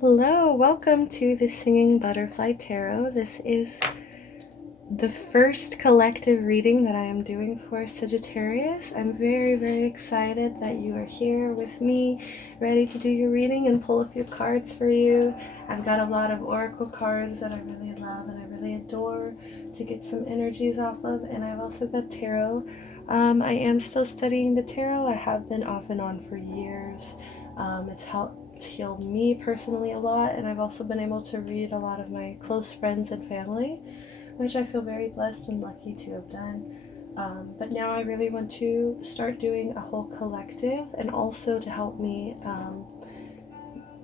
Hello, welcome to the Singing Butterfly Tarot. This is the first collective reading that I am doing for Sagittarius. I'm very, very excited that you are here with me, ready to do your reading and pull a few cards for you. I've got a lot of oracle cards that I really love and I really adore to get some energies off of, and I've also got tarot. I am still studying the tarot. I have been off and on for years. It's healed me personally a lot, and I've also been able to read a lot of my close friends and family, which I feel very blessed and lucky to have done. But now I really want to start doing a whole collective, and also to help me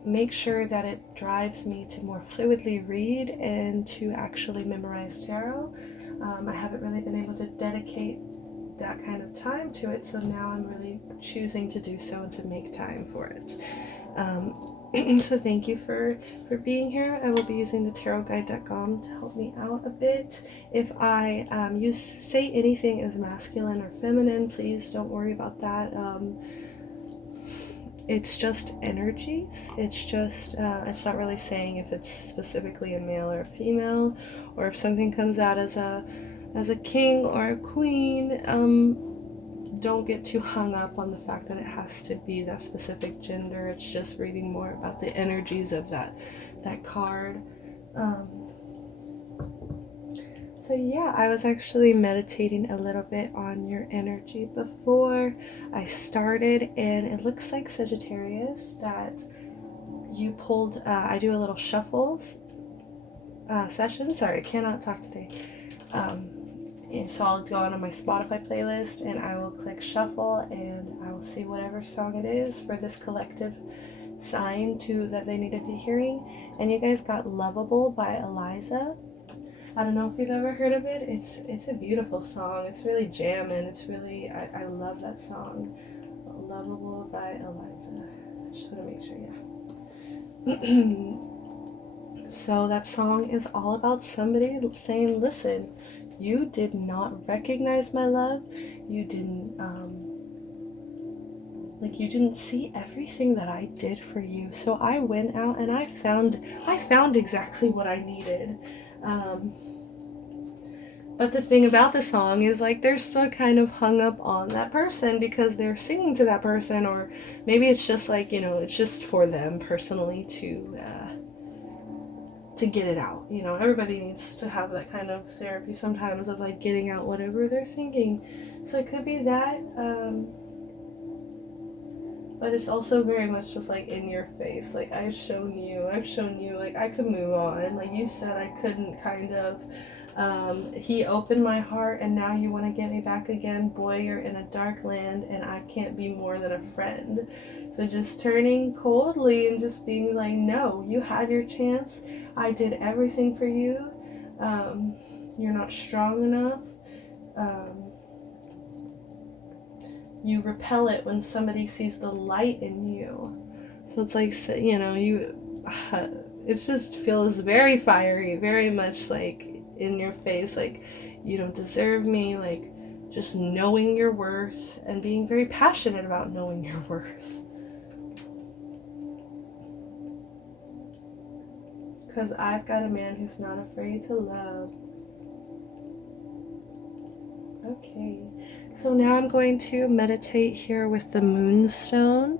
make sure that it drives me to more fluidly read and to actually memorize tarot. I haven't really been able to dedicate that kind of time to it, so now I'm really choosing to do so and to make time for it. So thank you for being here. I will be using the tarotguide.com to help me out a bit. If I say anything as masculine or feminine, please don't worry about that. It's just energies. It's not really saying if it's specifically a male or a female, or if something comes out as a king or a queen. Don't get too hung up on the fact that it has to be that specific gender. It's just reading more about the energies of that card. So yeah, I was actually meditating a little bit on your energy before I started, and it looks like, Sagittarius, that you pulled, I do a little shuffle session. Sorry, I cannot talk today. And so I'll go onto my Spotify playlist and I will click shuffle, and I will see whatever song it is for this collective sign that they need to be hearing. And you guys got Lovable by Eliza. I don't know if you've ever heard of it. It's a beautiful song. It's really jamming. It's really, I love that song. Lovable by Eliza. I just want to make sure, yeah. So that song is all about somebody saying, listen, you did not recognize my love. You didn't you didn't see everything that I did for you. So I went out and I found exactly what I needed. But the thing about the song is, like, they're still kind of hung up on that person because they're singing to that person, or maybe it's just like, it's just for them personally to get it out. Everybody needs to have that kind of therapy sometimes of, like, getting out whatever they're thinking. So it could be that, but it's also very much just, like, in your face. Like, I've shown you, like, I could move on. Like you said, I couldn't, kind of. He opened my heart, and now you want to get me back again. Boy, you're in a dark land, and I can't be more than a friend. So just turning coldly and just being like, no, you had your chance. I did everything for you. You're not strong enough. You repel it when somebody sees the light in you. So it's like, it just feels very fiery, very much like in your face, like, you don't deserve me, like, just knowing your worth and being very passionate about knowing your worth. Because I've got a man who's not afraid to love. Okay, so now I'm going to meditate here with the moonstone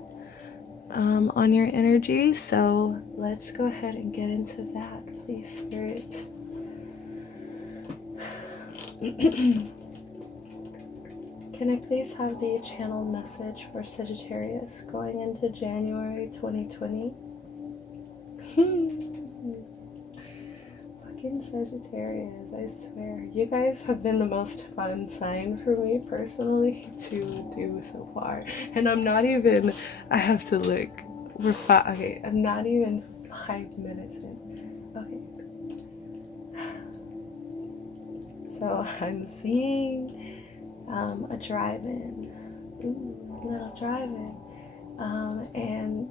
on your energy. So let's go ahead and get into that, please, Spirit. Can I please have the channel message for Sagittarius going into January 2020? Fucking Sagittarius, I swear. You guys have been the most fun sign for me personally to do so far. And I'm not even, I have to look. Okay, I'm not even 5 minutes in. Okay. So I'm seeing a drive-in. Ooh, little drive-in. And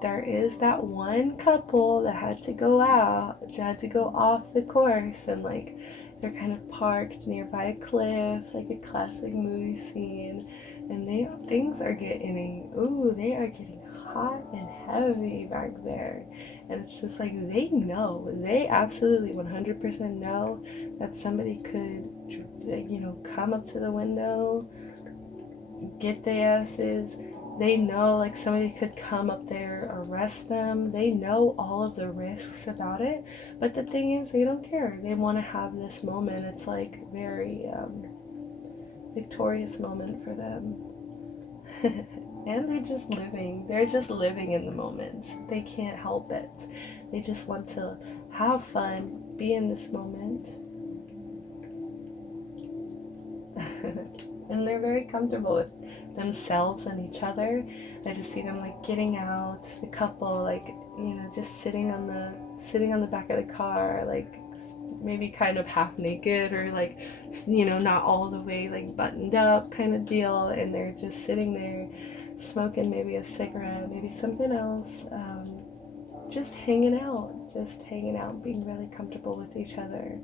there is that one couple that had to go off the course, and, like, they're kind of parked nearby a cliff, like a classic movie scene, and things are getting, they are getting hot and heavy back there. And it's just like, they absolutely 100% know that somebody could, you know, come up to the window, get their asses. They know like somebody could come up there, arrest them. They know all of the risks about it. But the thing is, they don't care. They want to have this moment. It's like very victorious moment for them. And they're just living in the moment. They can't help it. They just want to have fun, be in this moment. And they're very comfortable with themselves and each other. I just see them like getting out, the couple, like, you know, just sitting on the back of the car, like maybe kind of half naked, or like, you know, not all the way like buttoned up kind of deal, and they're just sitting there smoking maybe a cigarette, maybe something else, just hanging out, being really comfortable with each other,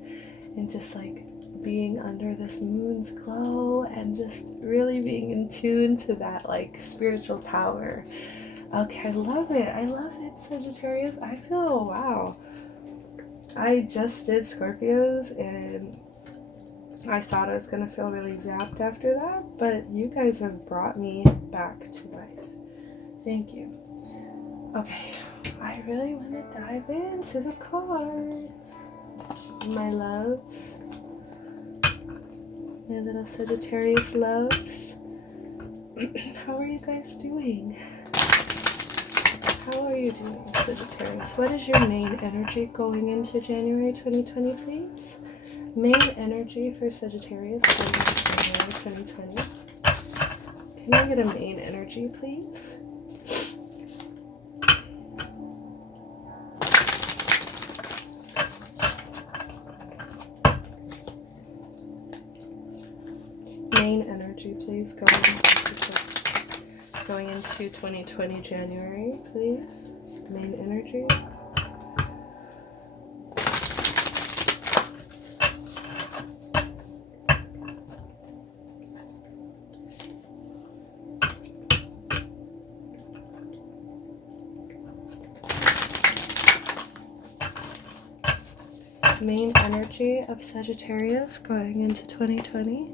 and just like being under this moon's glow, and just really being in tune to that like spiritual power. Okay, I love it, Sagittarius. I feel, wow, I just did Scorpios, and I thought I was gonna feel really zapped after that, but you guys have brought me back to life. Thank you. Okay, I really want to dive into the cards. My loves, my little Sagittarius loves. How are you guys doing? How are you doing, Sagittarius? What is your main energy going into January 2020, please? Main energy for Sagittarius going into January 2020. Can I get a main energy, please? Main energy, please, going into 2020 January, please. Main energy. Main energy of Sagittarius going into 2020.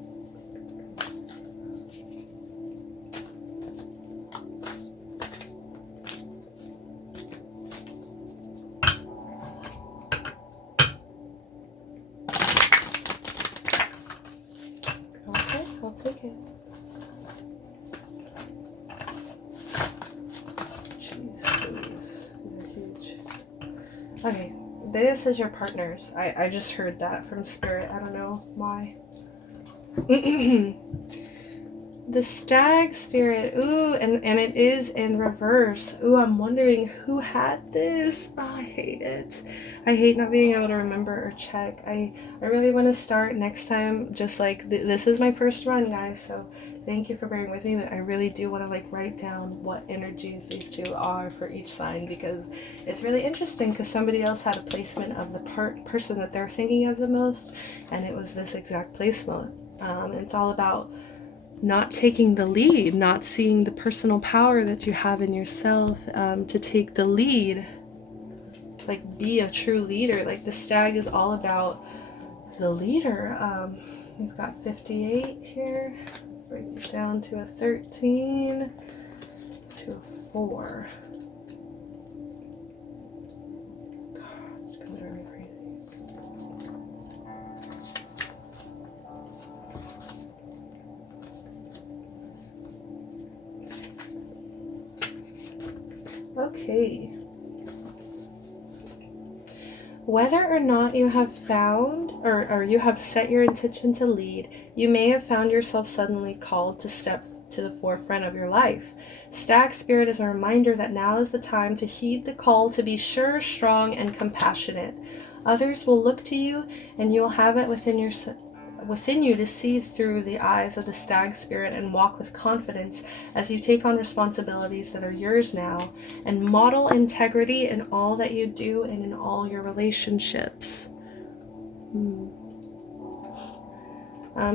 Okay, I'll take it. Jeez, these are huge. Okay. This is your partners. I just heard that from Spirit. I don't know why. The Stag Spirit. Ooh, and it is in reverse. Ooh, I'm wondering who had this. Oh, I hate it. I hate not being able to remember or check. I really want to start next time. Just like, this is my first run, guys. So thank you for bearing with me. But I really do want to like write down what energies these two are for each sign, because it's really interesting, because somebody else had a placement of the person that they're thinking of the most, and it was this exact placement. It's all about not taking the lead, not seeing the personal power that you have in yourself, to take the lead, like be a true leader. Like the Stag is all about the leader. We've got 58 here, bring it down to a 13, to a 4. God, it's gonna drive me crazy. Okay. Whether or not you have found or you have set your intention to lead, you may have found yourself suddenly called to step to the forefront of your life. Stag Spirit is a reminder that now is the time to heed the call to be sure, strong, and compassionate. Others will look to you, and you will have it within you to see through the eyes of the Stag Spirit and walk with confidence as you take on responsibilities that are yours now, and model integrity in all that you do and in all your relationships.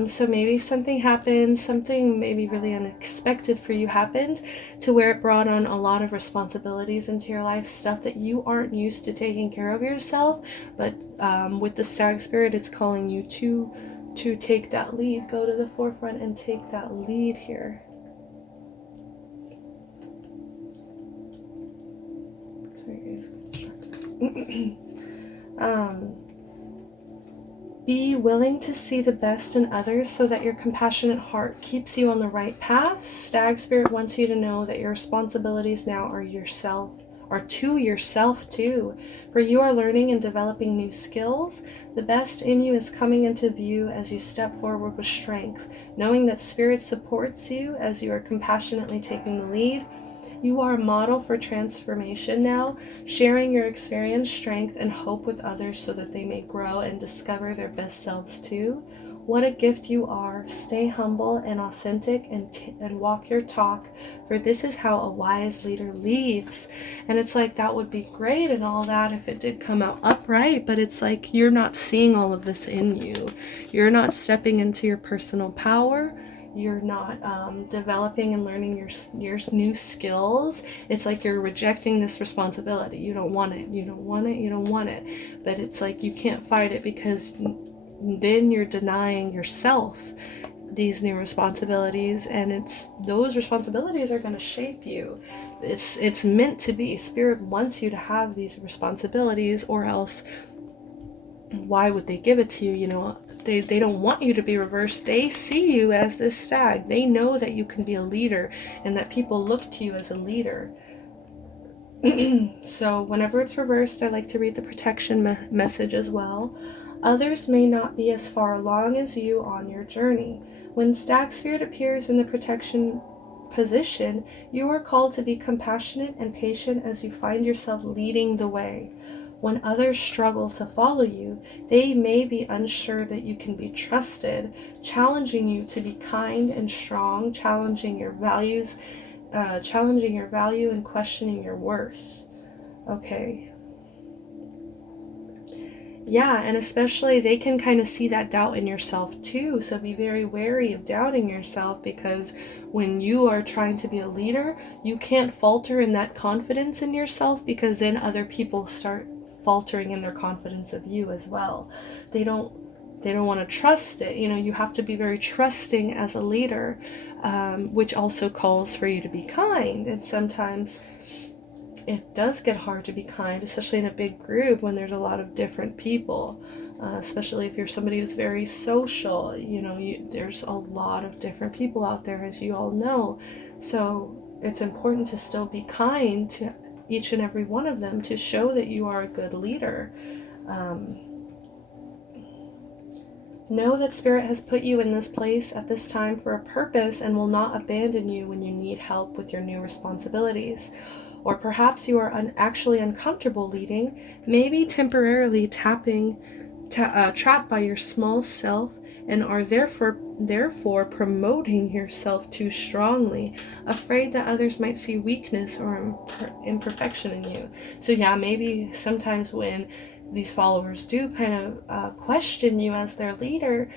So maybe something happened, something maybe really unexpected for you happened, to where it brought on a lot of responsibilities into your life, stuff that you aren't used to taking care of yourself. But with the stag spirit, it's calling you to take that lead. Go to the forefront and take that lead here. Sorry, guys. Be willing to see the best in others so that your compassionate heart keeps you on the right path. Stag spirit wants you to know that your responsibilities now are to yourself too. For you are learning and developing new skills. The best in you is coming into view as you step forward with strength, knowing that spirit supports you as you are compassionately taking the lead. You are a model for transformation now, sharing your experience, strength, and hope with others so that they may grow and discover their best selves too. What a gift you are. Stay humble and authentic and walk your talk, for this is how a wise leader leads. And it's like, that would be great and all that if it did come out upright, but it's like you're not seeing all of this in you. You're not stepping into your personal power. You're not developing and learning your new skills. It's like you're rejecting this responsibility. You don't want it. You don't want it. You don't want it. But it's like you can't fight it, because then you're denying yourself these new responsibilities, and it's those responsibilities are going to shape you. It's meant to be. Spirit wants you to have these responsibilities, or else why would they give it to you? You know, they don't want you to be reversed. They see you as this stag. They know that you can be a leader and that people look to you as a leader. So whenever it's reversed, I like to read the protection message as well. Others may not be as far along as you on your journey. When stag spirit appears in the protection position, you are called to be compassionate and patient as you find yourself leading the way. When others struggle to follow you, they may be unsure that you can be trusted, challenging you to be kind and strong, challenging your value and questioning your worth. Okay. Yeah, and especially they can kind of see that doubt in yourself too. So be very wary of doubting yourself, because when you are trying to be a leader, you can't falter in that confidence in yourself, because then other people start faltering in their confidence of you as well. They don't want to trust it. You know, you have to be very trusting as a leader, which also calls for you to be kind. And sometimes it does get hard to be kind, especially in a big group when there's a lot of different people, especially if you're somebody who's very social. You know, there's a lot of different people out there, as you all know. So it's important to still be kind to each and every one of them, to show that you are a good leader. Know that Spirit has put you in this place at this time for a purpose and will not abandon you when you need help with your new responsibilities. Or perhaps you are actually uncomfortable leading, maybe temporarily trapped by your small self, and are therefore promoting yourself too strongly, afraid that others might see weakness or imperfection in you. So yeah, maybe sometimes when these followers do kind of question you as their leader,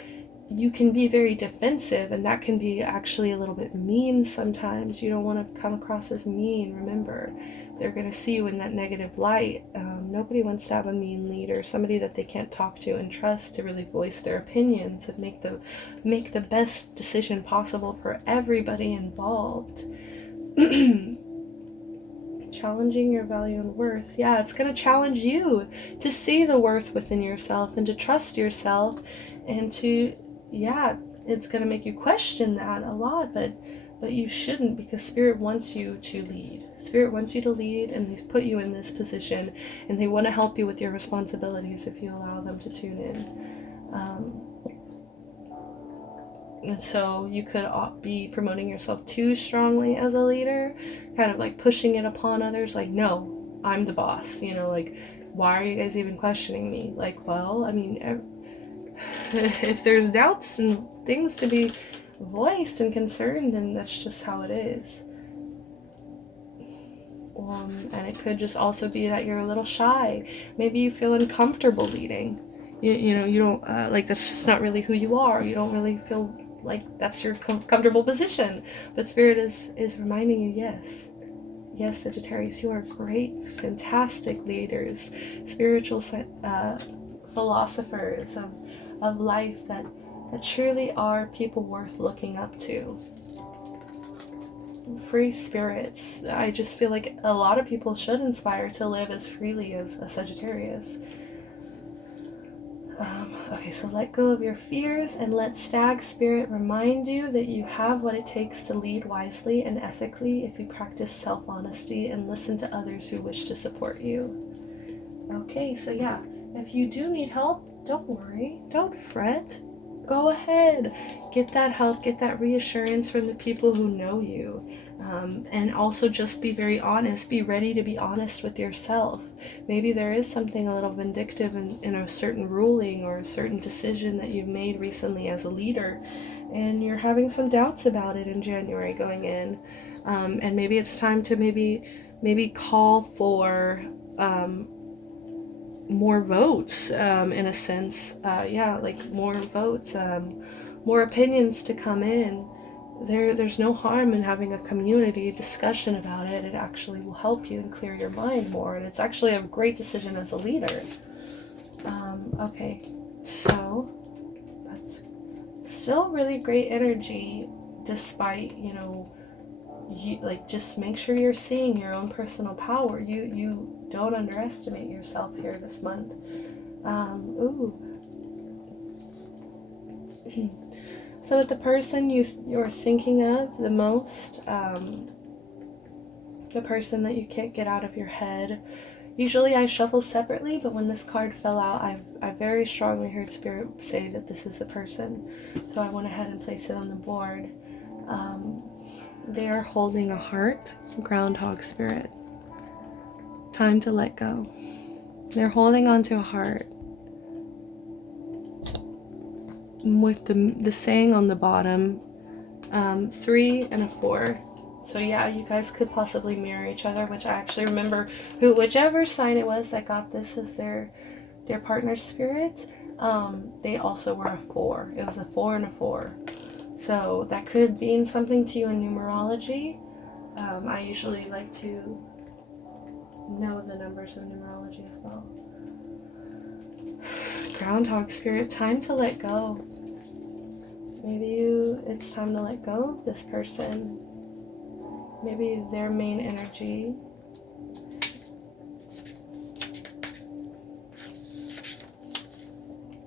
you can be very defensive, and that can be actually a little bit mean sometimes. You don't want to come across as mean. Remember, they're going to see you in that negative light. Nobody wants to have a mean leader, somebody that they can't talk to and trust to really voice their opinions and make the best decision possible for everybody involved. Challenging your value and worth. Yeah, it's going to challenge you to see the worth within yourself and to trust yourself, and to, yeah, it's going to make you question that a lot, but you shouldn't, because Spirit wants you to lead. Spirit wants you to lead, and they've put you in this position, and they want to help you with your responsibilities if you allow them to tune in. And so you could be promoting yourself too strongly as a leader, kind of like pushing it upon others, like, no, I'm the boss, you know, like, why are you guys even questioning me? Like, well, I mean, if there's doubts and things to be voiced and concerned, then that's just how it is. And it could just also be that you're a little shy. Maybe you feel uncomfortable leading. you know, you don't like, that's just not really who you are. You don't really feel like that's your comfortable position. But Spirit is reminding you, yes, Sagittarius, you are great, fantastic leaders, spiritual philosophers of life that truly are people worth looking up to. Free spirits. I just feel like a lot of people should inspire to live as freely as a Sagittarius. Okay, so let go of your fears and let Stag Spirit remind you that you have what it takes to lead wisely and ethically if you practice self-honesty and listen to others who wish to support you. Okay, so yeah, if you do need help, don't worry, don't fret. Go ahead, get that help, get that reassurance from the people who know you. And also just be very honest, be ready to be honest with yourself. Maybe there is something a little vindictive in a certain ruling or a certain decision that you've made recently as a leader, and you're having some doubts about it in January going in. And maybe it's time to maybe call for more votes, in a sense. Like more votes, more opinions to come in. There's no harm in having a community discussion about it. It actually will help you and clear your mind more, and it's actually a great decision as a leader. Okay, so that's still really great energy, despite, you know, you like, just make sure you're seeing your own personal power. You don't underestimate yourself here this month. So with the person you're thinking of the most, the person that you can't get out of your head, usually I shuffle separately, but when this card fell out, I very strongly heard Spirit say that this is the person, so I went ahead and placed it on the board. They are holding a heart, Groundhog Spirit. Time to let go. They're holding onto a heart with the saying on the bottom, 3 and a 4. So yeah, you guys could possibly mirror each other, which I actually remember whichever sign it was that got this as their partner's spirit, they also were a 4. It was a 4 and a 4. So that could mean something to you in numerology. I usually like to know the numbers of numerology as well. Groundhog Spirit, time to let go. Maybe it's time to let go of this person. Maybe their main energy.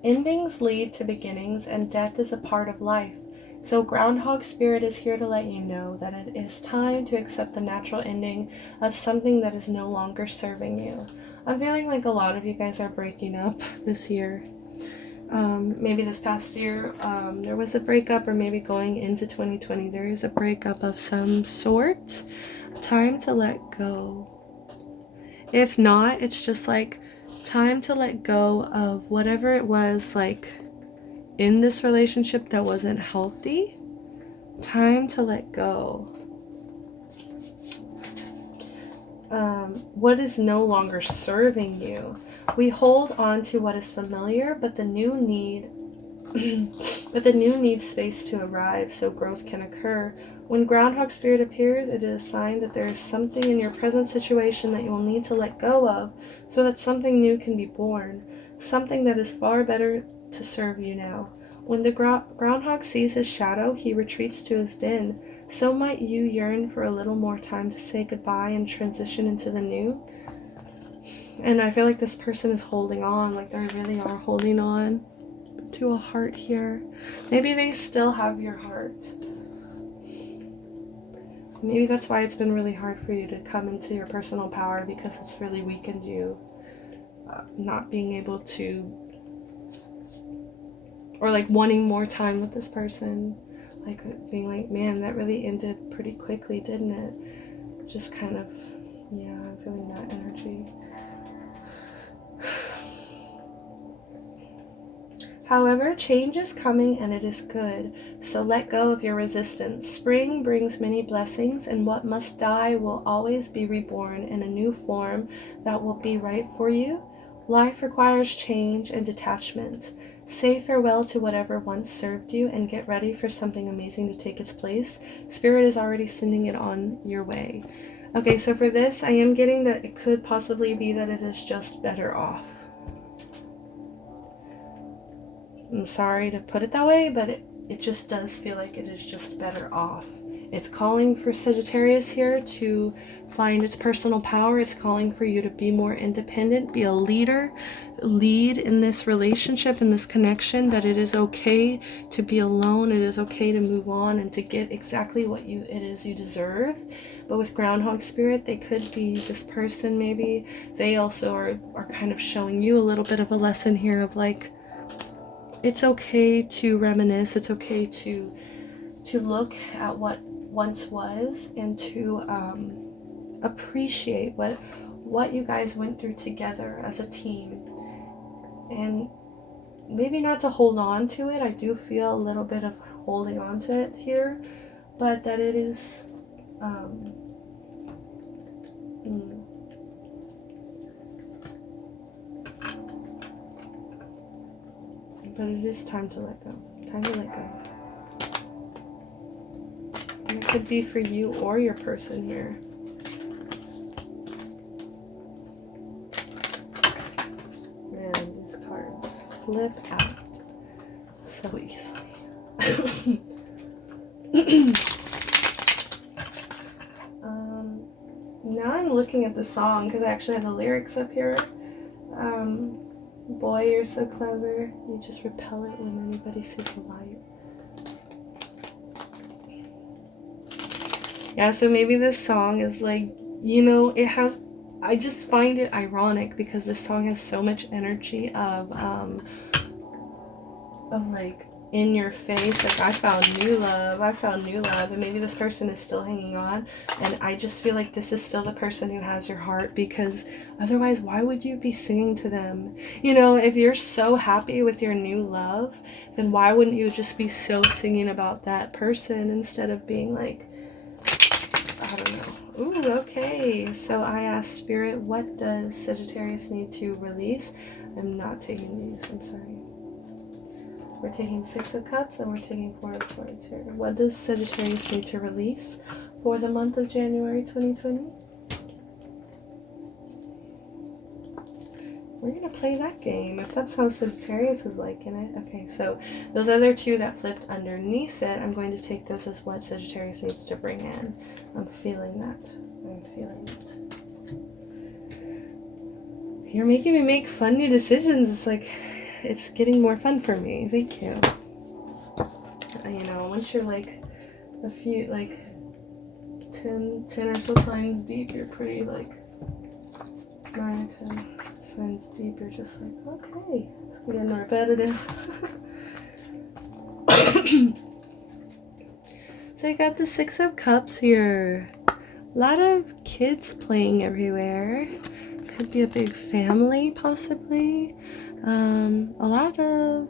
Endings lead to beginnings, and death is a part of life. So Groundhog Spirit is here to let you know that it is time to accept the natural ending of something that is no longer serving you. I'm feeling like a lot of you guys are breaking up this year. Maybe this past year there was a breakup, or maybe going into 2020 there is a breakup of some sort. Time to let go. If not, it's just like time to let go of whatever it was, like, in this relationship that wasn't healthy. Time to let go. What is no longer serving you. We hold on to what is familiar, but the new needs space to arrive so growth can occur. When Groundhog Spirit appears, it is a sign that there is something in your present situation that you will need to let go of so that something new can be born, something that is far better to serve you now. When the groundhog sees his shadow, he retreats to his den. So might you yearn for a little more time to say goodbye and transition into the new. And I feel like this person is holding on, like they really are holding on to a heart here. Maybe they still have your heart. Maybe that's why it's been really hard for you to come into your personal power, because it's really weakened you. Not being able to, or like wanting more time with this person. Like being like, man, that really ended pretty quickly, didn't it? Just kind of, yeah, I'm feeling that energy. However, change is coming and it is good, so let go of your resistance. Spring brings many blessings, and what must die will always be reborn in a new form that will be right for you. Life requires change and detachment. Say farewell to whatever once served you and get ready for something amazing to take its place. Spirit is already sending it on your way. Okay, so for this, I am getting that it could possibly be that it is just better off. I'm sorry to put it that way, but it just does feel like it is just better off. It's calling for Sagittarius here to find its personal power. It's calling for you to be more independent, be a leader, lead in this relationship, in this connection, that it is okay to be alone. It is okay to move on and to get exactly what it is you deserve. But with Groundhog Spirit, they could be this person maybe. They also are kind of showing you a little bit of a lesson here of like, it's okay to reminisce. It's okay to look at what once was and to appreciate what you guys went through together as a team, and maybe not to hold on to it. I do feel a little bit of holding on to it here, but that it is but it is time to let go. Time to let go. And it could be for you or your person here. Man, these cards flip out so easily. Now I'm looking at the song because I actually have the lyrics up here. Boy, you're so clever. You just repel it when anybody sees the light. Yeah, so maybe this song is like, you know, I just find it ironic because this song has so much energy of like in your face, like I found new love, and maybe this person is still hanging on, and I just feel like this is still the person who has your heart, because otherwise why would you be singing to them? You know, if you're so happy with your new love, then why wouldn't you just be so singing about that person instead of being like, I don't know. Ooh, okay. So I asked Spirit, what does Sagittarius need to release? I'm not taking these. I'm sorry. We're taking Six of Cups and we're taking Four of Swords here. What does Sagittarius need to release for the month of January 2020? We're going to play that game, if that's how Sagittarius is liking it. Okay, so those other two that flipped underneath it, I'm going to take those as what Sagittarius needs to bring in. I'm feeling that. I'm feeling it. You're making me make fun new decisions. It's like, it's getting more fun for me. Thank you. You know, once you're like a few, like 10 or so signs deep, you're pretty like 9 or 10 signs deep, you're just like, okay, it's getting repetitive. So I got the Six of Cups here. A lot of kids playing everywhere. Could be a big family, possibly. A lot of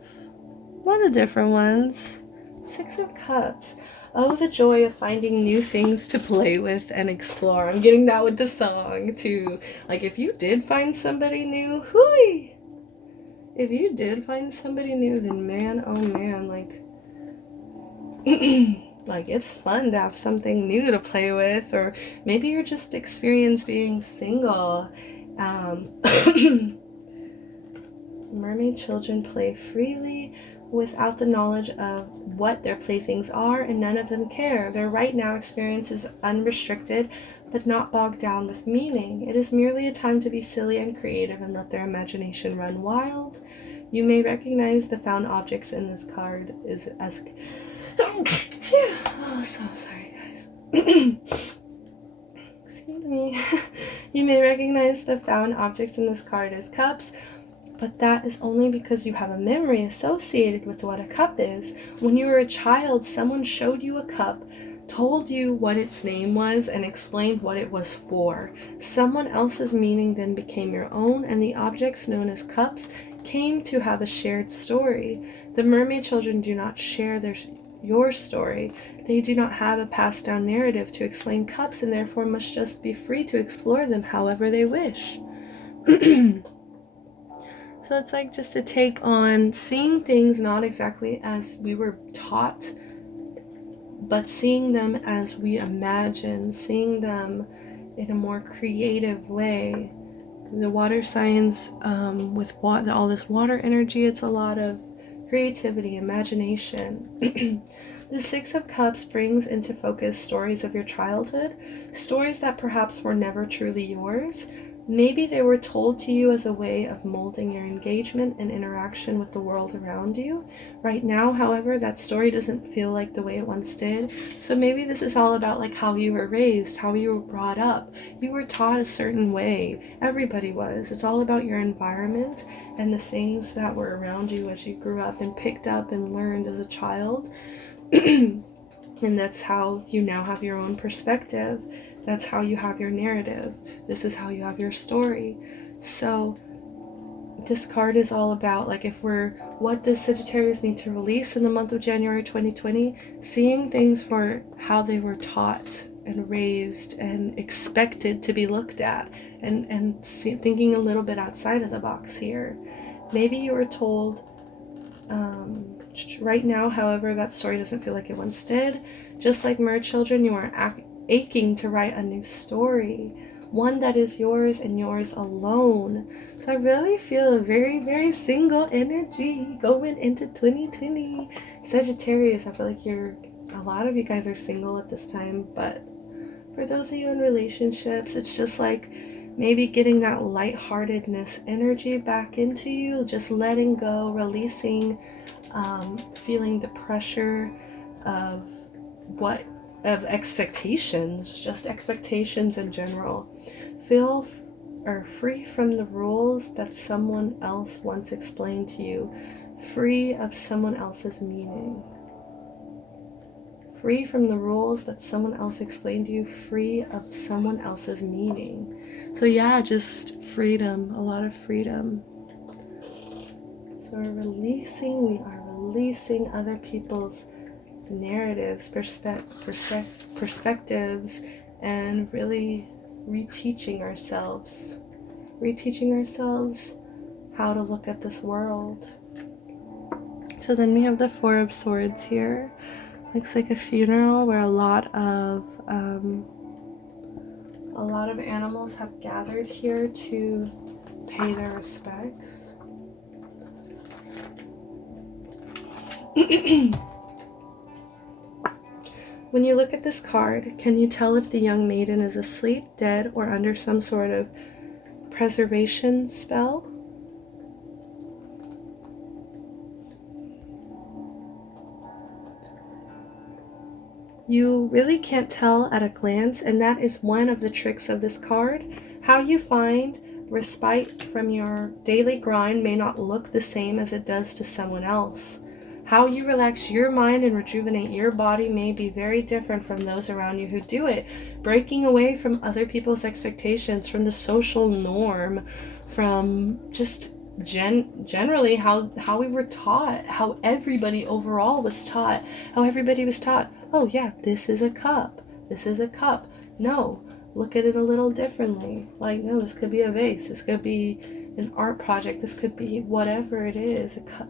different ones. Six of Cups. Oh, the joy of finding new things to play with and explore. I'm getting that with the song too. Like, if you did find somebody new, hooey! If you did find somebody new, then man, oh man, like, like, it's fun to have something new to play with, or maybe you're just experienced being single. Mermaid children play freely without the knowledge of what their playthings are, and none of them care. Their right now experience is unrestricted, but not bogged down with meaning. It is merely a time to be silly and creative and let their imagination run wild. You may recognize the found objects in this card as oh, so sorry, guys. Excuse me. You may recognize the found objects in this card as cups, but that is only because you have a memory associated with what a cup is. When you were a child, someone showed you a cup, told you what its name was, and explained what it was for. Someone else's meaning then became your own, and the objects known as cups came to have a shared story. The mermaid children do not share your story. They do not have a passed down narrative to explain cups, and therefore must just be free to explore them however they wish. So it's like just a take on seeing things not exactly as we were taught, but seeing them as we imagine, seeing them in a more creative way. The water signs, with all this water energy, it's a lot of creativity, imagination. The Six of Cups brings into focus stories of your childhood, stories that perhaps were never truly yours. Maybe they were told to you as a way of molding your engagement and interaction with the world around you. Right now, however, that story doesn't feel like the way it once did. So maybe this is all about like how you were raised, how you were brought up. You were taught a certain way. Everybody was. It's all about your environment and the things that were around you as you grew up and picked up and learned as a child. And that's how you now have your own perspective. That's how you have your narrative. This is how you have your story. So this card is all about, like, what does Sagittarius need to release in the month of January 2020? Seeing things for how they were taught and raised and expected to be looked at, and thinking a little bit outside of the box here. Maybe you were told, right now, however, that story doesn't feel like it once did. Just like mer children, you are aching to write a new story, one that is yours and yours alone. So I really feel a very, very single energy going into 2020. Sagittarius, I feel like a lot of you guys are single at this time, but for those of you in relationships, it's just like maybe getting that lightheartedness energy back into you, just letting go, releasing, feeling the pressure of expectations, just expectations in general. Feel free from the rules that someone else once explained to you, free of someone else's meaning. Free from the rules that someone else explained to you, free of someone else's meaning. So yeah, just freedom, a lot of freedom. So we are releasing other people's narratives, perspectives, and really reteaching ourselves how to look at this world. So then we have the Four of Swords here. Looks like a funeral where a lot of animals have gathered here to pay their respects. When you look at this card, can you tell if the young maiden is asleep, dead, or under some sort of preservation spell? You really can't tell at a glance, and that is one of the tricks of this card. How you find respite from your daily grind may not look the same as it does to someone else. How you relax your mind and rejuvenate your body may be very different from those around you who do it. Breaking away from other people's expectations, from the social norm, from just generally how we were taught, how everybody overall was taught, oh yeah, this is a cup, no, look at it a little differently. Like, no, this could be a vase, this could be an art project, this could be whatever it is, a cup,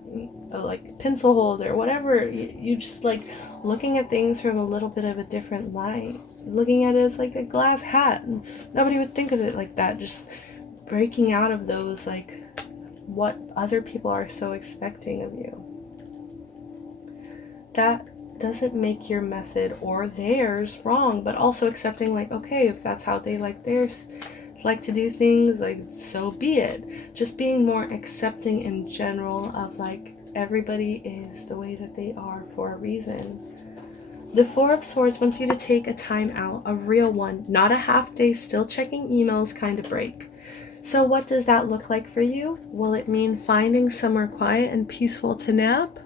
like a pencil holder, whatever. You just like looking at things from a little bit of a different light, looking at it as like a glass hat, and nobody would think of it like that. Just breaking out of those, like, what other people are so expecting of you. That doesn't make your method or theirs wrong, but also accepting, like, okay, if that's how they like to do things, like, so be it. Just being more accepting in general of, like, everybody is the way that they are for a reason. The Four of Swords wants you to take a time out, a real one, not a half day still checking emails kind of break. So what does that look like for you? Will it mean finding somewhere quiet and peaceful to nap?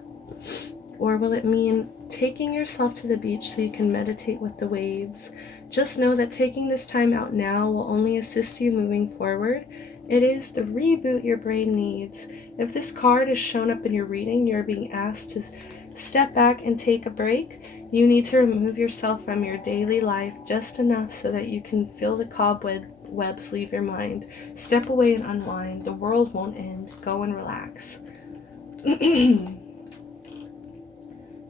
Or will it mean taking yourself to the beach so you can meditate with the waves? Just know that taking this time out now will only assist you moving forward. It is the reboot your brain needs. If this card is shown up in your reading, you're being asked to step back and take a break. You need to remove yourself from your daily life just enough so that you can feel the webs leave your mind. Step away and unwind. The world won't end. Go and relax.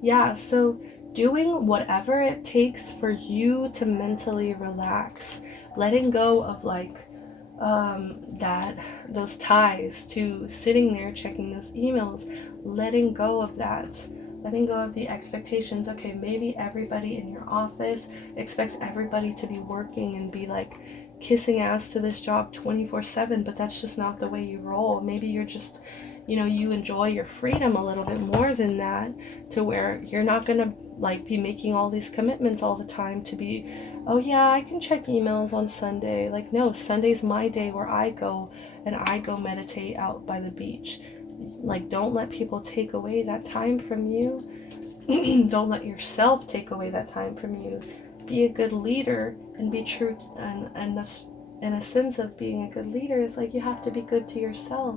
Yeah, so doing whatever it takes for you to mentally relax, letting go of like those ties to sitting there checking those emails, letting go of that, letting go of the expectations. Okay, maybe everybody in your office expects everybody to be working and be like kissing ass to this job 24/7, but that's just not the way you roll. Maybe you're just, you enjoy your freedom a little bit more than that, to where you're not gonna like be making all these commitments all the time to be, oh yeah, I can check emails on Sunday. Like, no, Sunday's my day where I go meditate out by the beach. Like, don't let people take away that time from you. Don't let yourself take away that time from you. Be a good leader and be true. And this, in a sense of being a good leader, is like you have to be good to yourself.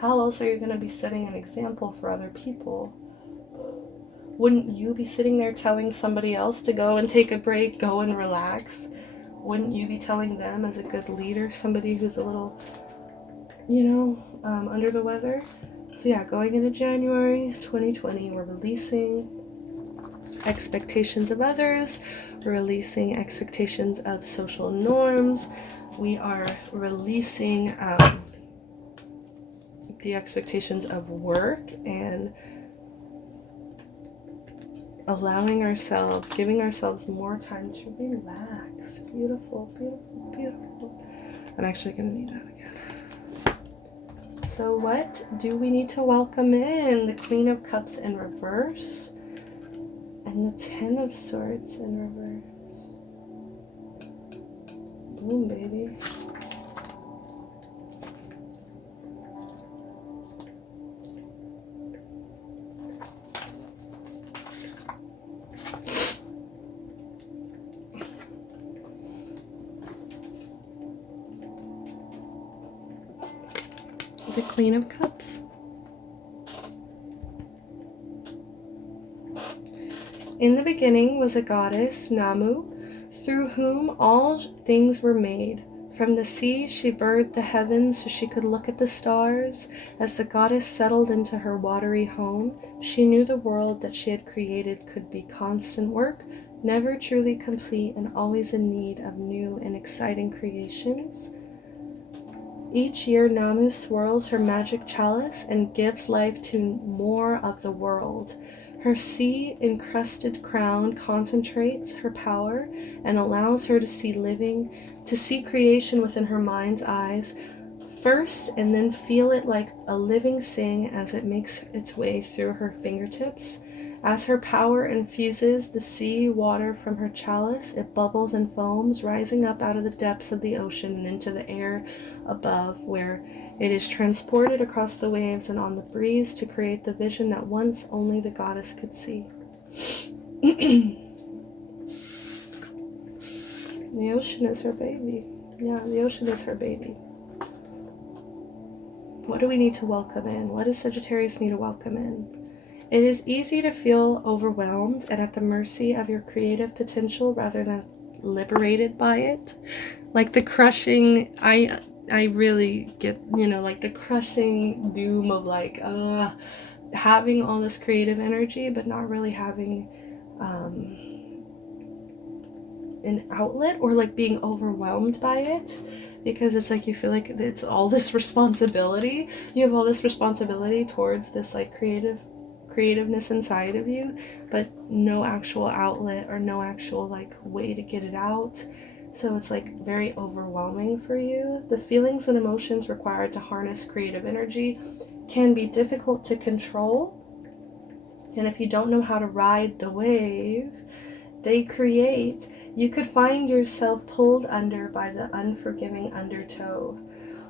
How else are you going to be setting an example for other people? Wouldn't you be sitting there telling somebody else to go and take a break, go and relax? Wouldn't you be telling them as a good leader, somebody who's a little, under the weather? So yeah, going into January 2020, we're releasing expectations of others, we're releasing expectations of social norms, we are releasing the expectations of work, and allowing ourselves, giving ourselves more time to relax. Beautiful, beautiful, beautiful. I'm actually going to need that again. So what do we need to welcome in? The Queen of Cups in reverse and the Ten of Swords in reverse. Boom, baby. The Queen of Cups. In the beginning was a goddess, Namu, through whom all things were made. From the sea she birthed the heavens so she could look at the stars. As the goddess settled into her watery home, she knew the world that she had created could be constant work, never truly complete, and always in need of new and exciting creations. Each year, Namu swirls her magic chalice and gives life to more of the world. Her sea-encrusted crown concentrates her power and allows her to see creation within her mind's eyes first, and then feel it like a living thing as it makes its way through her fingertips. As her power infuses the sea water from her chalice, it bubbles and foams, rising up out of the depths of the ocean and into the air above, where it is transported across the waves and on the breeze to create the vision that once only the goddess could see. The ocean is her baby. Yeah, the ocean is her baby. What do we need to welcome in? What does Sagittarius need to welcome in? It is easy to feel overwhelmed and at the mercy of your creative potential rather than liberated by it. Like the crushing, I really get, like the crushing doom of like, having all this creative energy, but not really having an outlet, or like being overwhelmed by it, because it's like you feel like it's all this responsibility. You have all this responsibility towards this like creativeness inside of you, but no actual outlet or no actual like way to get it out. So it's like very overwhelming for you. The feelings and emotions required to harness creative energy can be difficult to control. And if you don't know how to ride the wave they create, you could find yourself pulled under by the unforgiving undertow.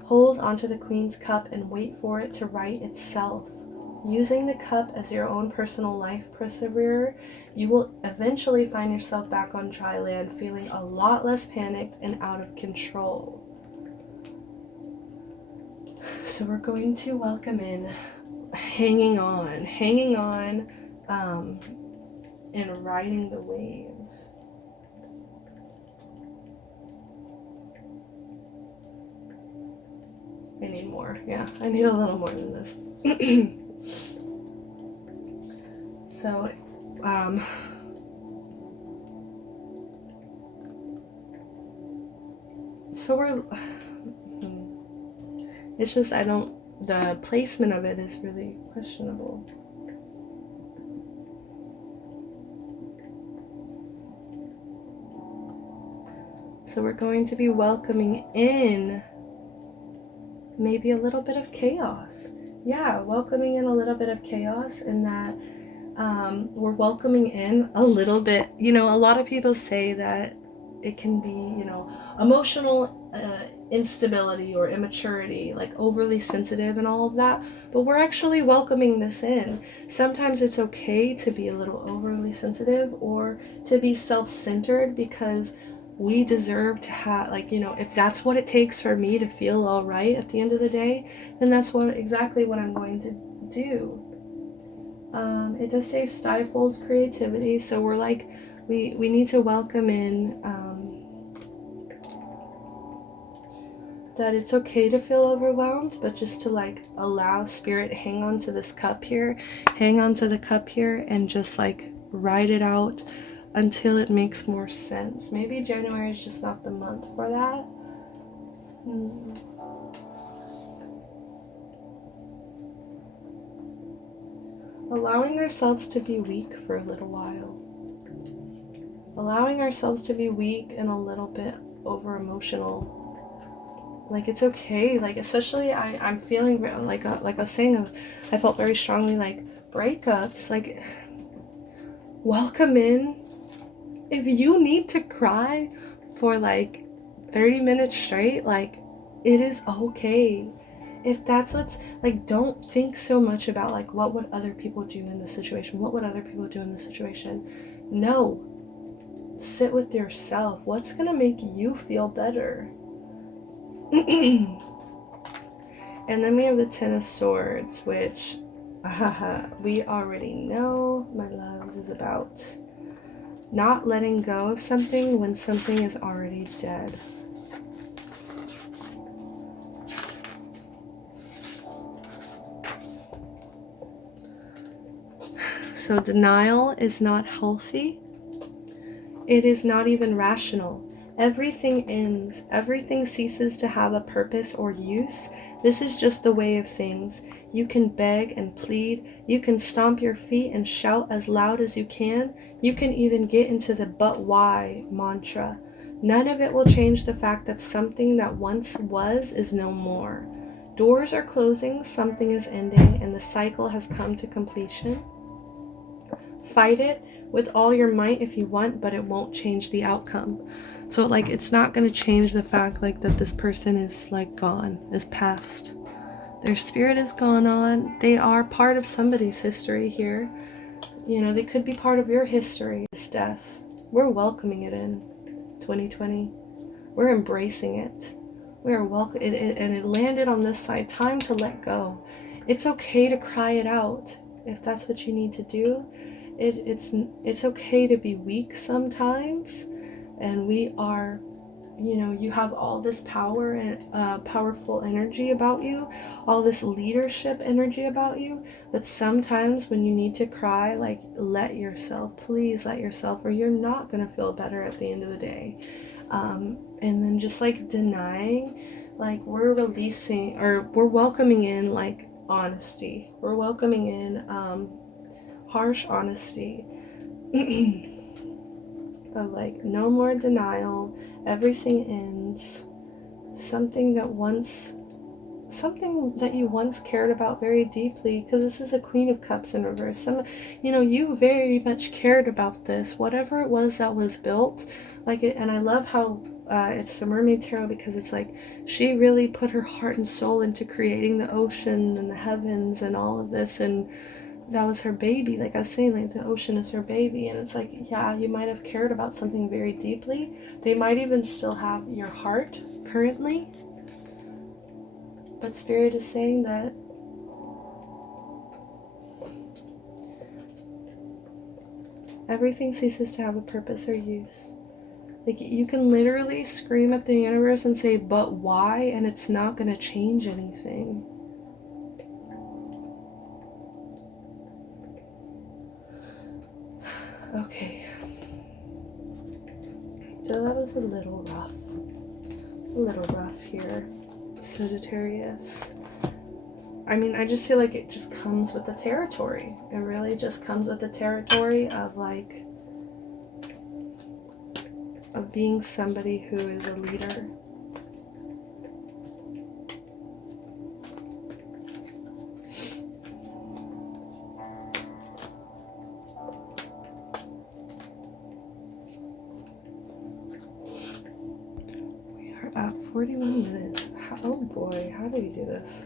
Hold onto the Queen's Cup and wait for it to right itself. Using the cup as your own personal life perseverer, you will eventually find yourself back on dry land, feeling a lot less panicked and out of control. So we're going to welcome in hanging on, and riding the waves. I need more. Yeah, I need a little more than this. So, it's just, the placement of it is really questionable. So we're going to be welcoming in maybe a little bit of chaos. Yeah, welcoming in a little bit of chaos, in that we're welcoming in a little bit. A lot of people say that it can be, emotional instability or immaturity, like overly sensitive and all of that. But we're actually welcoming this in. Sometimes it's okay to be a little overly sensitive or to be self-centered, because we deserve to have, if that's what it takes for me to feel all right at the end of the day, then that's exactly what I'm going to do. It does say stifled creativity, so we're like, we need to welcome in that it's okay to feel overwhelmed, but just to allow spirit, hang on to this cup here, hang on to the cup here, and just ride it out until it makes more sense. Maybe January is just not the month for that. Allowing ourselves to be weak for a little while. Allowing ourselves to be weak and a little bit over emotional. It's okay. Especially I'm feeling like I was saying, I felt very strongly breakups. Welcome in. If you need to cry for 30 minutes straight, it is okay. If that's what's don't think so much about what would other people do in this situation. What would other people do in this situation? No. Sit with yourself. What's gonna make you feel better? And then we have the Ten of Swords, which we already know, my loves, is about not letting go of something when something is already dead. So denial is not healthy. It is not even rational. Everything ends. Everything ceases to have a purpose or use. This is just the way of things. You can beg and plead. You can stomp your feet and shout as loud as you can. You can even get into the "but why" mantra. None of it will change the fact that something that once was is no more. Doors are closing, something is ending, and the cycle has come to completion. Fight it with all your might if you want, but it won't change the outcome. So it's not going to change the fact that this person is gone, is past. Their spirit is gone on. They are part of somebody's history here. They could be part of your history, this death. We're welcoming it in 2020. We're embracing it. We are welcome it, and it landed on this side. Time to let go. It's okay to cry it out if that's what you need to do. It's okay to be weak sometimes, and we are, you have all this power and powerful energy about you, all this leadership energy about you, but sometimes when you need to cry, let yourself, please let yourself, or you're not gonna feel better at the end of the day. And then just denying, we're releasing, or we're welcoming in honesty. We're welcoming in harsh honesty of no more denial. Everything ends. Something that you once cared about very deeply, because this is a Queen of Cups in reverse. You very much cared about this, whatever it was that was built, and I love how it's the Mermaid Tarot, because it's she really put her heart and soul into creating the ocean and the heavens and all of this, and that was her baby. I was saying, the ocean is her baby, and it's yeah, you might have cared about something very deeply. They might even still have your heart currently, but Spirit is saying that everything ceases to have a purpose or use. Like, you can literally scream at the universe and say, but why? And it's not going to change anything. Okay. So that was a little rough here, Sagittarius. I mean, I just feel like it just comes with the territory. It really just comes with the territory of like, of being somebody who is a leader. We are at 41 minutes. Oh boy, how do you do this?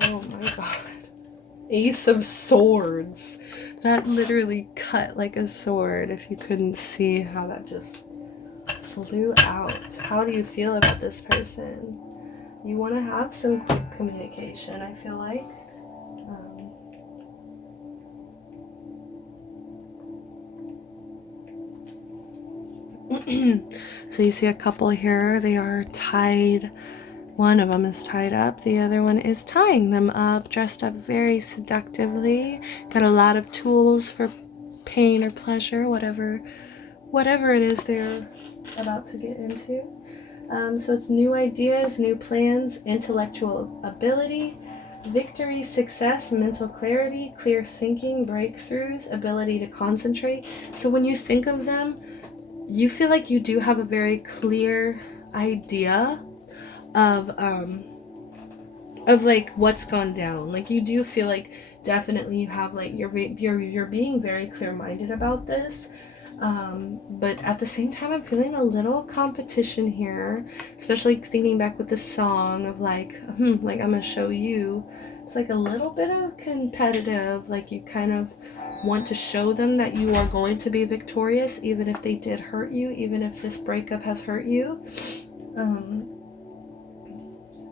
Oh my god. Ace of Swords. That literally cut like a sword, if you couldn't see how that just flew out. How do you feel about this person? You want to have some quick communication, I feel like. So you see a couple here. They are tied. One of them is tied up. The other one is tying them up, dressed up very seductively. Got a lot of tools for pain or pleasure, whatever it is they're about to get into. So it's new ideas, new plans, intellectual ability, victory, success, mental clarity, clear thinking, breakthroughs, ability to concentrate. So when you think of them, you feel like you do have a very clear idea of like what's gone down. Like, you do feel like definitely you have like you're being very clear-minded about this. But at the same time, I'm feeling a little competition here, especially thinking back with the song of like, like, I'm gonna show you. It's like a little bit of competitive, like you kind of want to show them that you are going to be victorious, even if they did hurt you, even if this breakup has hurt you.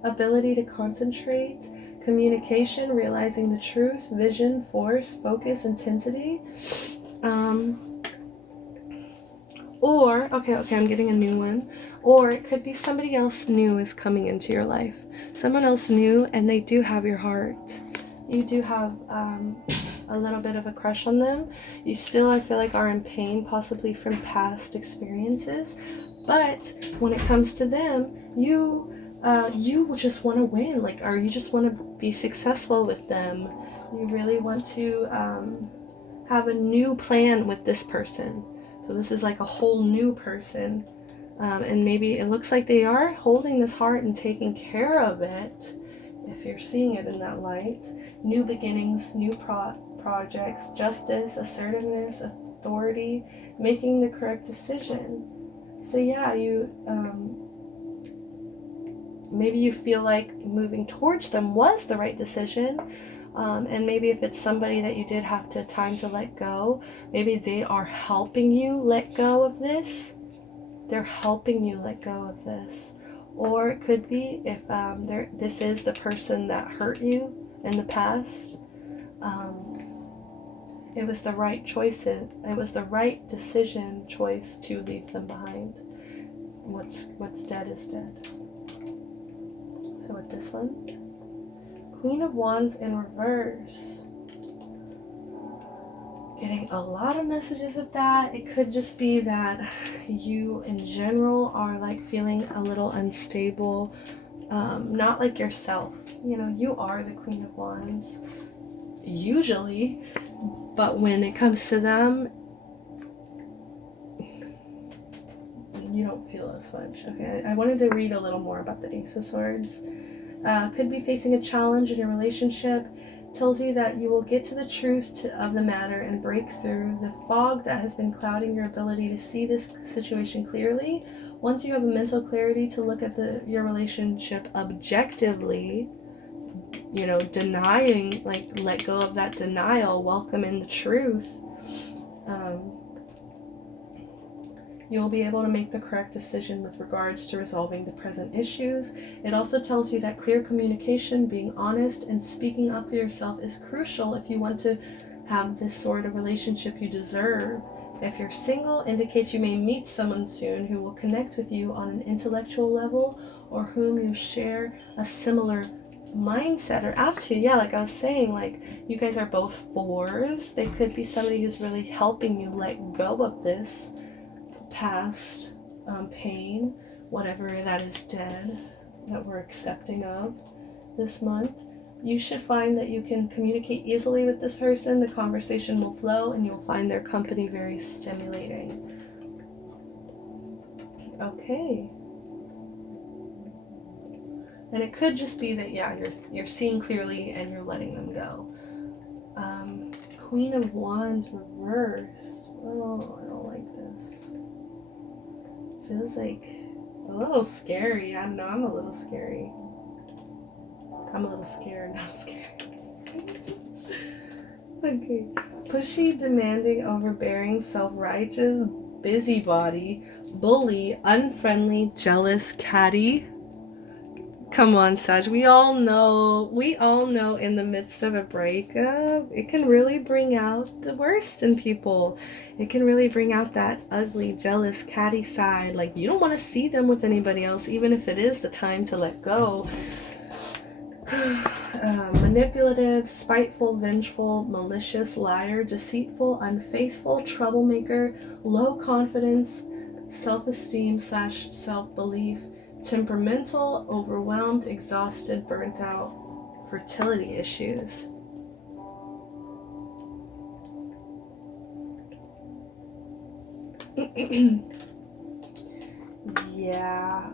Ability to concentrate, communication, realizing the truth, vision, force, focus, intensity. Or, okay, I'm getting a new one. Or it could be somebody else new is coming into your life. Someone else new, and they do have your heart. You do have a little bit of a crush on them. You still, I feel like, are in pain, possibly from past experiences. But when it comes to them, you just want to win. Like, or you just want to be successful with them. You really want to have a new plan with this person. So this is like a whole new person. And maybe it looks like they are holding this heart and taking care of it, if you're seeing it in that light. New beginnings, new projects, justice, assertiveness, authority, making the correct decision. So yeah, you maybe you feel like moving towards them was the right decision. And maybe if it's somebody that you did have time to let go, maybe they are helping you let go of this. They're helping you let go of this. Or it could be if this is the person that hurt you in the past. It was the right choice. It was the right choice to leave them behind. What's dead is dead. So with this one, Queen of Wands in reverse. Getting a lot of messages with that. It could just be that you in general are like feeling a little unstable, not like yourself. You know, you are the Queen of Wands usually, but when it comes to them, you don't feel as much. Okay, I wanted to read a little more about the Ace of Swords. Could be facing a challenge in your relationship. Tells you that you will get to the truth of the matter and break through the fog that has been clouding your ability to see this situation clearly. Once you have a mental clarity to look at your relationship objectively, you know, denying, like, let go of that denial, welcome in the truth, you'll be able to make the correct decision with regards to resolving the present issues. It also tells you that clear communication, being honest, and speaking up for yourself is crucial if you want to have this sort of relationship you deserve. If you're single, indicates you may meet someone soon who will connect with you on an intellectual level, or whom you share a similar mindset or attitude. Yeah, like I was saying, like you guys are both fours. They could be somebody who's really helping you let go of this past pain, whatever that is dead, that we're accepting of this month. You should find that you can communicate easily with this person. The conversation will flow and you'll find their company very stimulating. Okay. And it could just be that, yeah, you're seeing clearly and you're letting them go. Queen of Wands reversed. Oh, I don't like this. Feels like a little scary. I don't know, I'm a little scary. I'm a little scared, not scared. Okay. Pushy, demanding, overbearing, self-righteous, busybody, bully, unfriendly, jealous, catty. Come on, Sag. We all know in the midst of a breakup, it can really bring out the worst in people. It can really bring out that ugly, jealous, catty side. Like, you don't want to see them with anybody else, even if it is the time to let go. Manipulative, spiteful, vengeful, malicious, liar, deceitful, unfaithful, troublemaker, low confidence, self-esteem / self-belief, temperamental, overwhelmed, exhausted, burnt out, fertility issues. Yeah.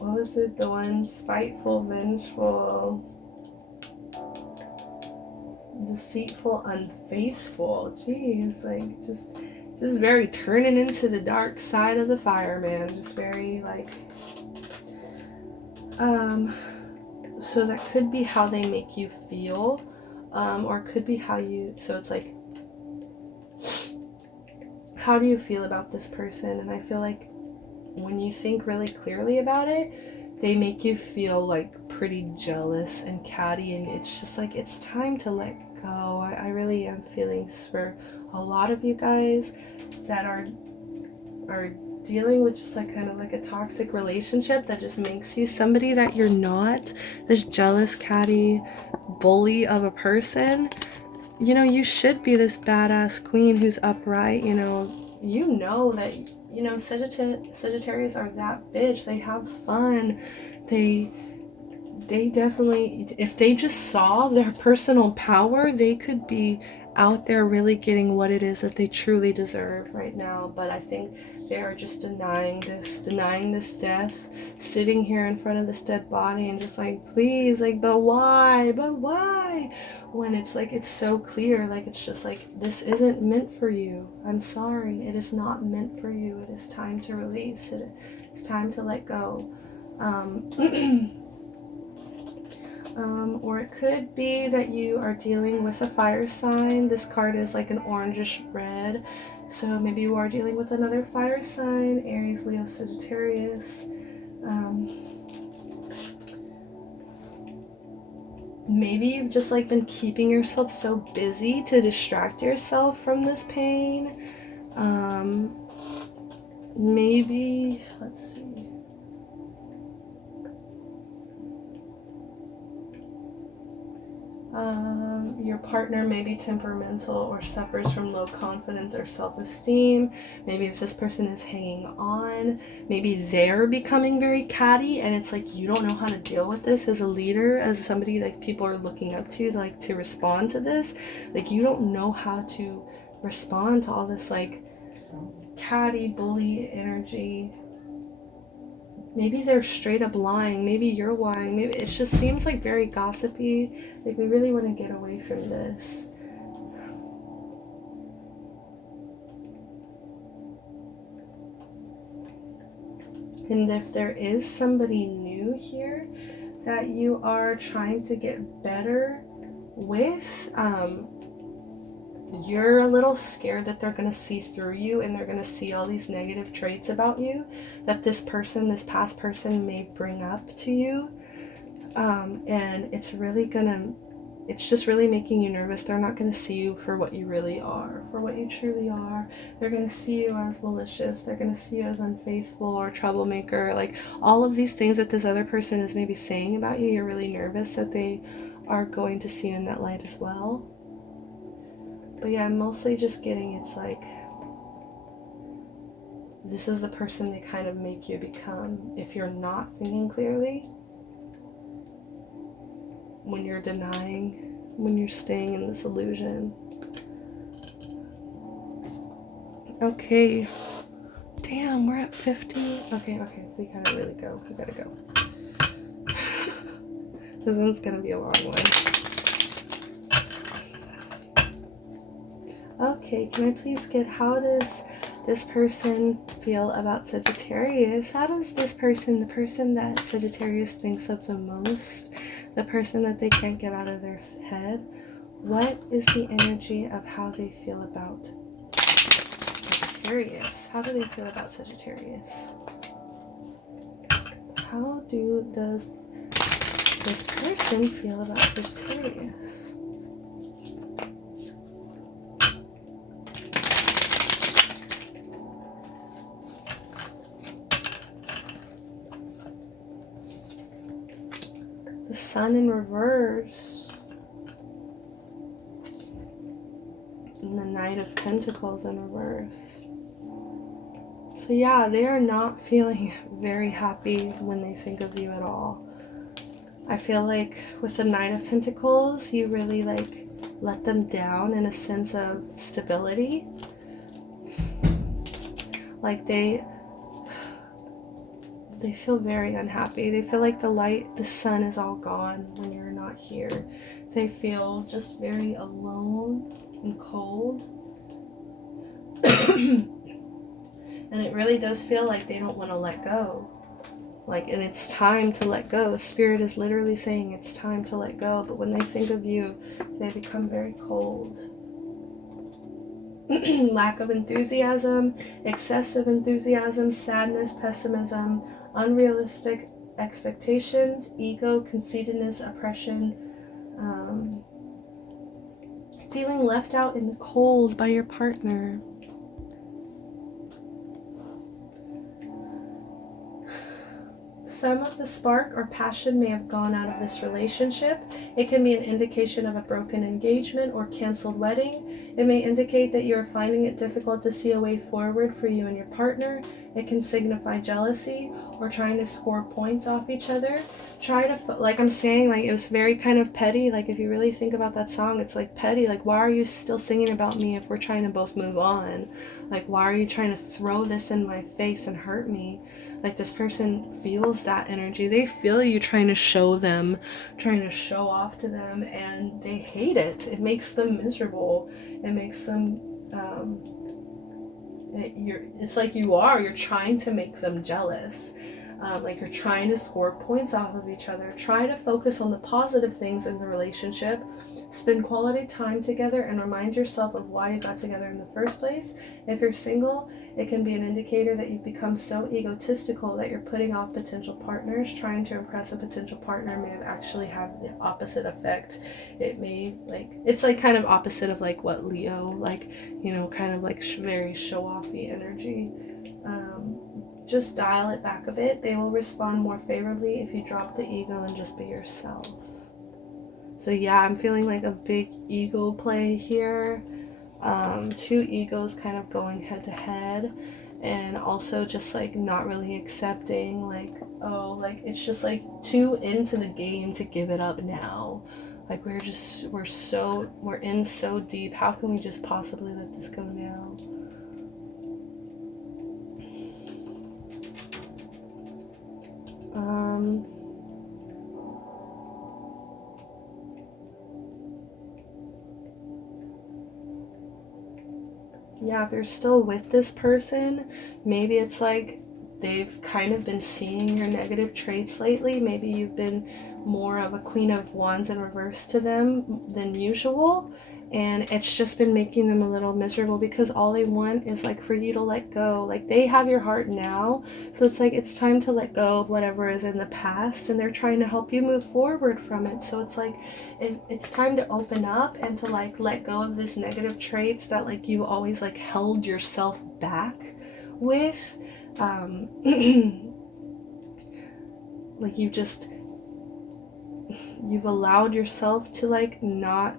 What was it? The one spiteful, vengeful, deceitful, unfaithful. Jeez, like just very turning into the dark side of the fire, man. Just very like so that could be how they make you feel, or it could be how you, so it's like, how do you feel about this person? And I feel like when you think really clearly about it, they make you feel like pretty jealous and catty, and it's just like, it's time to let go. I really am feeling this for a lot of you guys that are dealing with just like kind of like a toxic relationship that just makes you somebody that you're not, this jealous, catty bully of a person. You know, you should be this badass queen who's upright. You know that, you know, Sagittarius are that bitch. They have fun. They definitely, if they just saw their personal power, they could be out there really getting what it is that they truly deserve right now. But I think they are just denying this death, sitting here in front of this dead body and just like, please, like, but why, when it's like, it's so clear, like, it's just like, this isn't meant for you. I'm sorry, it is not meant for you. It is time to release it. It's time to let go. Or it could be that you are dealing with a fire sign. This card is like an orangish red, so maybe you are dealing with another fire sign, Aries, Leo, Sagittarius. Maybe you've just like been keeping yourself so busy to distract yourself from this pain. Maybe, let's see. Your partner may be temperamental or suffers from low confidence or self-esteem. Maybe if this person is hanging on, maybe they're becoming very catty, and it's like, you don't know how to deal with this as a leader, as somebody like people are looking up to, like, to respond to this. Like, you don't know how to respond to all this like catty bully energy. Maybe they're straight up lying. Maybe you're lying. Maybe it just seems like very gossipy. Like, we really want to get away from this. And if there is somebody new here that you are trying to get better with, you're a little scared that they're going to see through you and they're going to see all these negative traits about you that this past person may bring up to you. And it's really going to it's just really making you nervous. They're not going to see you for what you really are, for what you truly are. They're going to see you as malicious. They're going to see you as unfaithful or troublemaker. Like all of these things that this other person is maybe saying about you, you're really nervous that they are going to see you in that light as well. But yeah, I'm mostly just getting it's like this is the person they kind of make you become if you're not thinking clearly. When you're denying, when you're staying in this illusion. Okay. Damn, we're at 50. Okay, we gotta really go. We gotta go. This one's gonna be a long one. Okay, can I please get, how does this person feel about Sagittarius? How does this person, the person that Sagittarius thinks of the most, the person that they can't get out of their head, what is the energy of how they feel about Sagittarius? How do they feel about Sagittarius? How does this person feel about Sagittarius? The Sun in reverse. And the Knight of Pentacles in reverse. So yeah, they are not feeling very happy when they think of you at all. I feel like with the Knight of Pentacles, you really like let them down in a sense of stability. Like they feel very unhappy. They feel like the sun is all gone when you're not here. They feel just very alone and cold. And it really does feel like they don't want to let go. Like, and it's time to let go. Spirit is literally saying it's time to let go. But when they think of you, they become very cold. Lack of enthusiasm, excessive enthusiasm, sadness, pessimism, unrealistic expectations, ego, conceitedness, oppression, feeling left out in the cold by your partner. Some of the spark or passion may have gone out of this relationship. It can be an indication of a broken engagement or canceled wedding. It may indicate that you are finding it difficult to see a way forward for you and your partner. It can signify jealousy or trying to score points off each other. Try to, like I'm saying, like it was very kind of petty. Like if you really think about that song, it's like petty. Like why are you still singing about me if we're trying to both move on? Like why are you trying to throw this in my face and hurt me? Like this person feels that energy. They feel you trying to show them, trying to show off to them, and they hate it. It makes them miserable. It makes them, it's like you're trying to make them jealous. Like you're trying to score points off of each other. Try to focus on the positive things in the relationship. Spend quality time together and remind yourself of why you got together in the first place. If you're single, it can be an indicator that you've become so egotistical that you're putting off potential partners. Trying to impress a potential partner may have actually had the opposite effect. It may, like, it's like kind of opposite of like what Leo, like, you know, kind of like very show-offy energy. Just dial it back a bit. They will respond more favorably if you drop the ego and just be yourself. So yeah, I'm feeling like a big ego play here. Two egos kind of going head to head, and also just like not really accepting, like, oh, like it's just like too into the game to give it up now. Like we're in so deep. How can we just possibly let this go now? Yeah, if you're still with this person, maybe it's like they've kind of been seeing your negative traits lately. Maybe you've been more of a Queen of Wands in reverse to them than usual, and it's just been making them a little miserable because all they want is like for you to let go. Like they have your heart now, so it's like it's time to let go of whatever is in the past, and they're trying to help you move forward from it. So it's like it's time to open up and to like let go of this negative traits that like you always like held yourself back with. Like you've allowed yourself to like not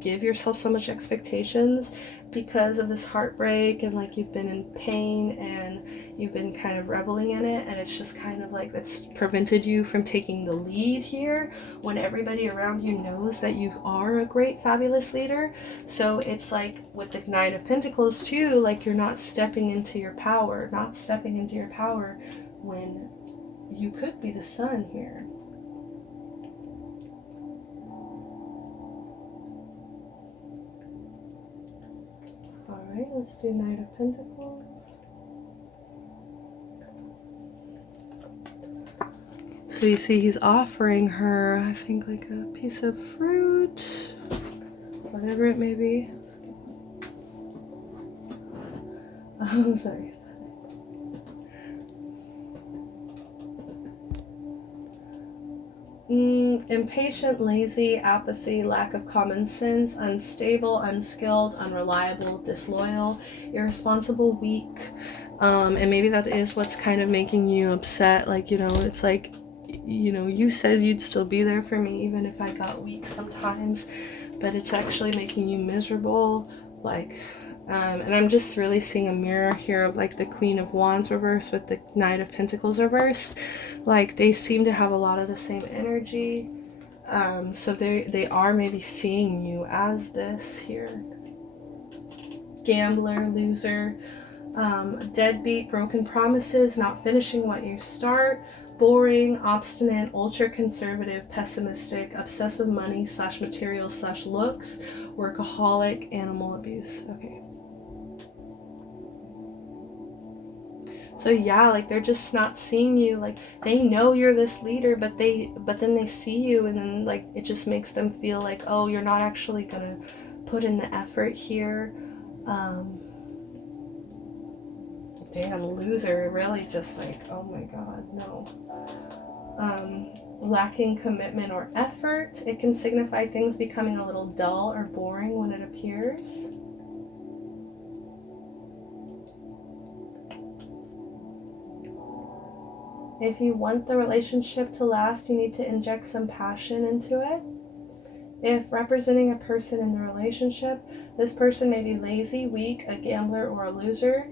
give yourself so much expectations because of this heartbreak, and like you've been in pain and you've been kind of reveling in it, and it's just kind of like that's prevented you from taking the lead here when everybody around you knows that you are a great fabulous leader. So it's like with the Nine of Pentacles too, like you're not stepping into your power when you could be the sun here. Alright, let's do Knight of Pentacles. So you see he's offering her, I think, like a piece of fruit, whatever it may be. Oh, sorry. Impatient, lazy, apathy, lack of common sense, unstable, unskilled, unreliable, disloyal, irresponsible, weak. And maybe that is what's kind of making you upset. Like, you know, it's like, you know, you said you'd still be there for me even if I got weak sometimes, but it's actually making you miserable. Like, and I'm just really seeing a mirror here of like the Queen of Wands reversed with the Knight of Pentacles reversed. Like they seem to have a lot of the same energy. So they are maybe seeing you as this here. Gambler, loser, deadbeat, broken promises, not finishing what you start, boring, obstinate, ultra-conservative, pessimistic, obsessed with money / material / looks, workaholic, animal abuse. Okay. So yeah, like they're just not seeing you. Like they know you're this leader, but then they see you, and then like it just makes them feel like, oh, you're not actually gonna put in the effort here. Damn, loser, really just like, oh my god, no. Lacking commitment or effort. It can signify things becoming a little dull or boring when it appears. If you want the relationship to last, you need to inject some passion into it. If representing a person in the relationship, this person may be lazy, weak, a gambler, or a loser.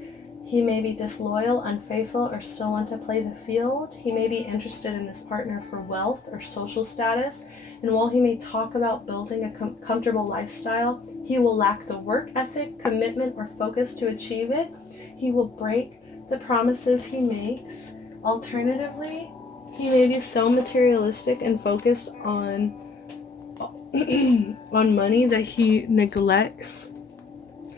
He may be disloyal, unfaithful, or still want to play the field. He may be interested in his partner for wealth or social status. And while he may talk about building a comfortable lifestyle, he will lack the work ethic, commitment, or focus to achieve it. He will break the promises he makes. Alternatively, he may be so materialistic and focused on money that he neglects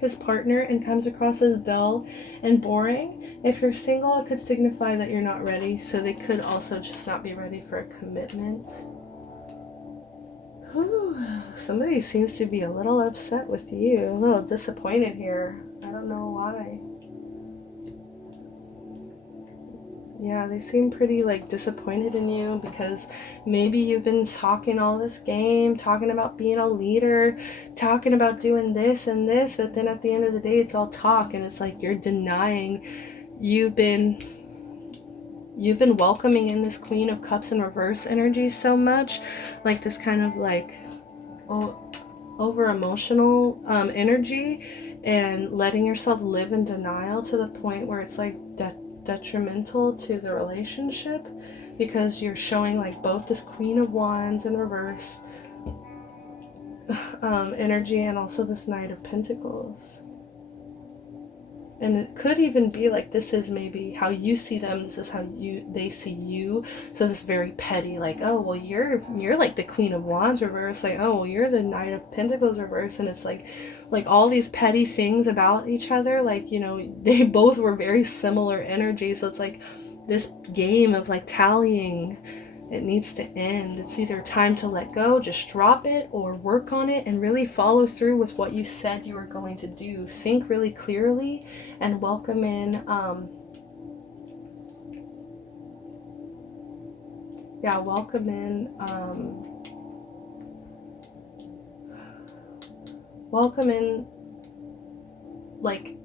his partner and comes across as dull and boring. If you're single, it could signify that you're not ready, so they could also just not be ready for a commitment. Whew. Somebody seems to be a little upset with you, a little disappointed here. I don't know why. Yeah, they seem pretty like disappointed in you because maybe you've been talking all this game, talking about being a leader, talking about doing this and this, but then at the end of the day it's all talk, and it's like you're denying. You've been welcoming in this Queen of Cups in reverse energy so much, like this kind of like over emotional energy, and letting yourself live in denial to the point where it's like detrimental to the relationship, because you're showing like both this Queen of Wands in reverse energy and also this Knight of Pentacles. And it could even be like this is maybe how you see them, this is how they see you. So this very petty, like, oh well, you're like the Queen of Wands reverse, like, oh well, you're the Knight of Pentacles reverse, and it's like all these petty things about each other, like, you know, they both were very similar energy, so it's like this game of like tallying It needs to end. It's either time to let go, just drop it, or work on it and really follow through with what you said you were going to do. Think really clearly and welcome in, welcome in, like,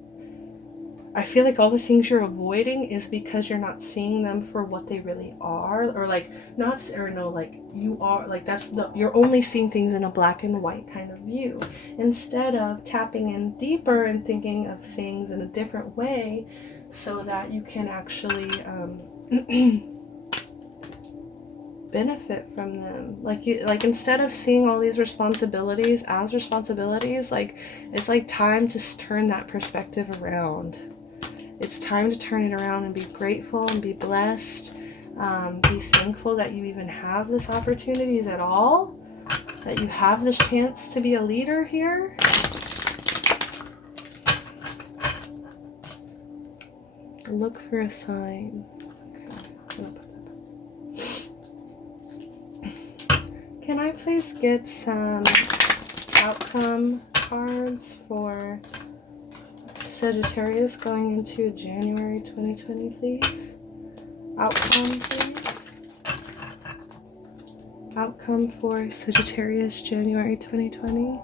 I feel like all the things you're avoiding is because you're not seeing them for what they really are, or like you are, like, you're only seeing things in a black and white kind of view, instead of tapping in deeper and thinking of things in a different way so that you can actually benefit from them. Like instead of seeing all these responsibilities as responsibilities, like, it's like time to turn that perspective around. It's time to turn it around and be grateful and be blessed. Be thankful that you even have this opportunities at all, that you have this chance to be a leader here. Look for a sign. Can I please get some outcome cards for Sagittarius going into January 2020, please? Outcome, please. Outcome for Sagittarius, January 2020.